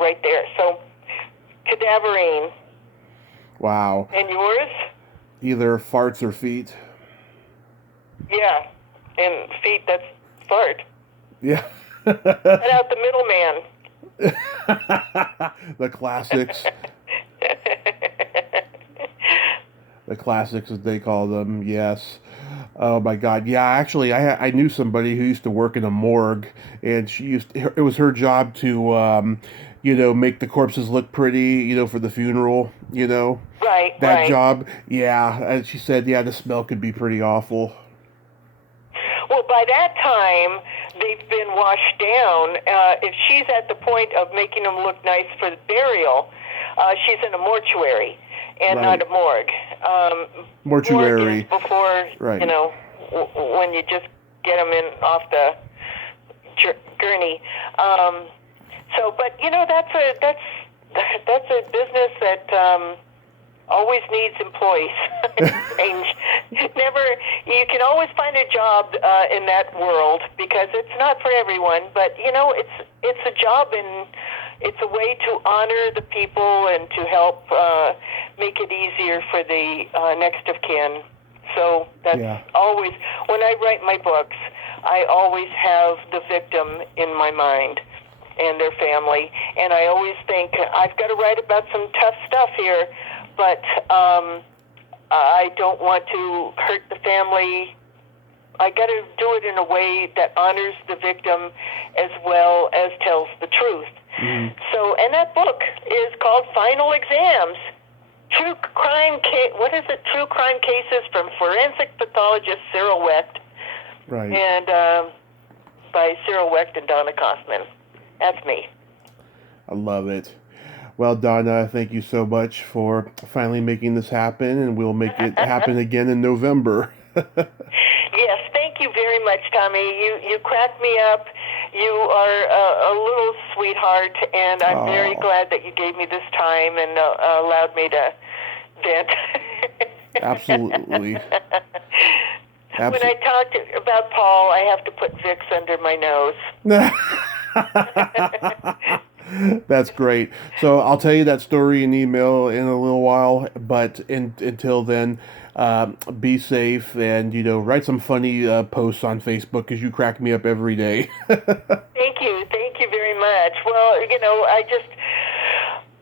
right there. So, cadaverine. Wow. And yours? Either farts or feet. Yeah, and feet, that's fart. Yeah. Cut out the middleman. The classics. The classics, as they call them, yes. Oh my God, yeah. Actually, I knew somebody who used to work in a morgue, and it was her job to, make the corpses look pretty, for the funeral, Right. That job, yeah. And she said, yeah, the smell could be pretty awful. Well, by that time, they've been washed down. If she's at the point of making them look nice for the burial, she's in a mortuary and not a morgue. Mortuary. Morgue is before, when you just get them in off the gurney. But that's that's a business that always needs employees. Never, you can always find a job in that world because it's not for everyone. But it's a job and it's a way to honor the people and to help make it easier for the next of kin. So that's always, when I write my books, I always have the victim in my mind and their family. And I always think, I've got to write about some tough stuff here, but I don't want to hurt the family. I got to do it in a way that honors the victim as well as tells the truth. Mm-hmm. So, and that book is called Final Exams. True crime True crime cases from forensic pathologist Cyril Wecht. Right. And by Cyril Wecht and Donna Kaufman. That's me. I love it. Well, Donna, thank you so much for finally making this happen, and we'll make it happen again in November. Yes, thank you very much, Tommy. You cracked me up. You are a little sweetheart, and I'm very glad that you gave me this time and allowed me to vent. Absolutely. When I talk about Paul, I have to put Vicks under my nose. That's great. So I'll tell you that story in email in a little while, but until then, be safe and, write some funny posts on Facebook because you crack me up every day. Thank you very much. Well,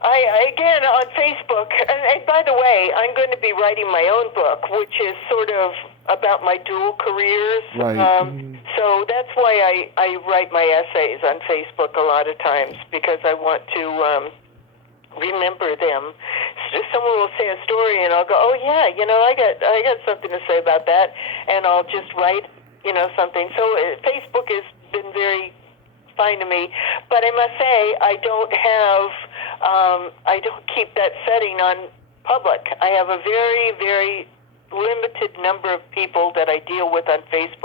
I again, on Facebook, and by the way, I'm going to be writing my own book, which is sort of about my dual careers. Right. So that's why I write my essays on Facebook a lot of times, because I want to remember them. So someone will say a story, and I'll go, oh yeah, I got something to say about that, and I'll just write, something. So Facebook has been very fine to me, but I must say I don't keep that setting on public. I have a very, very limited number of people that I deal with on Facebook.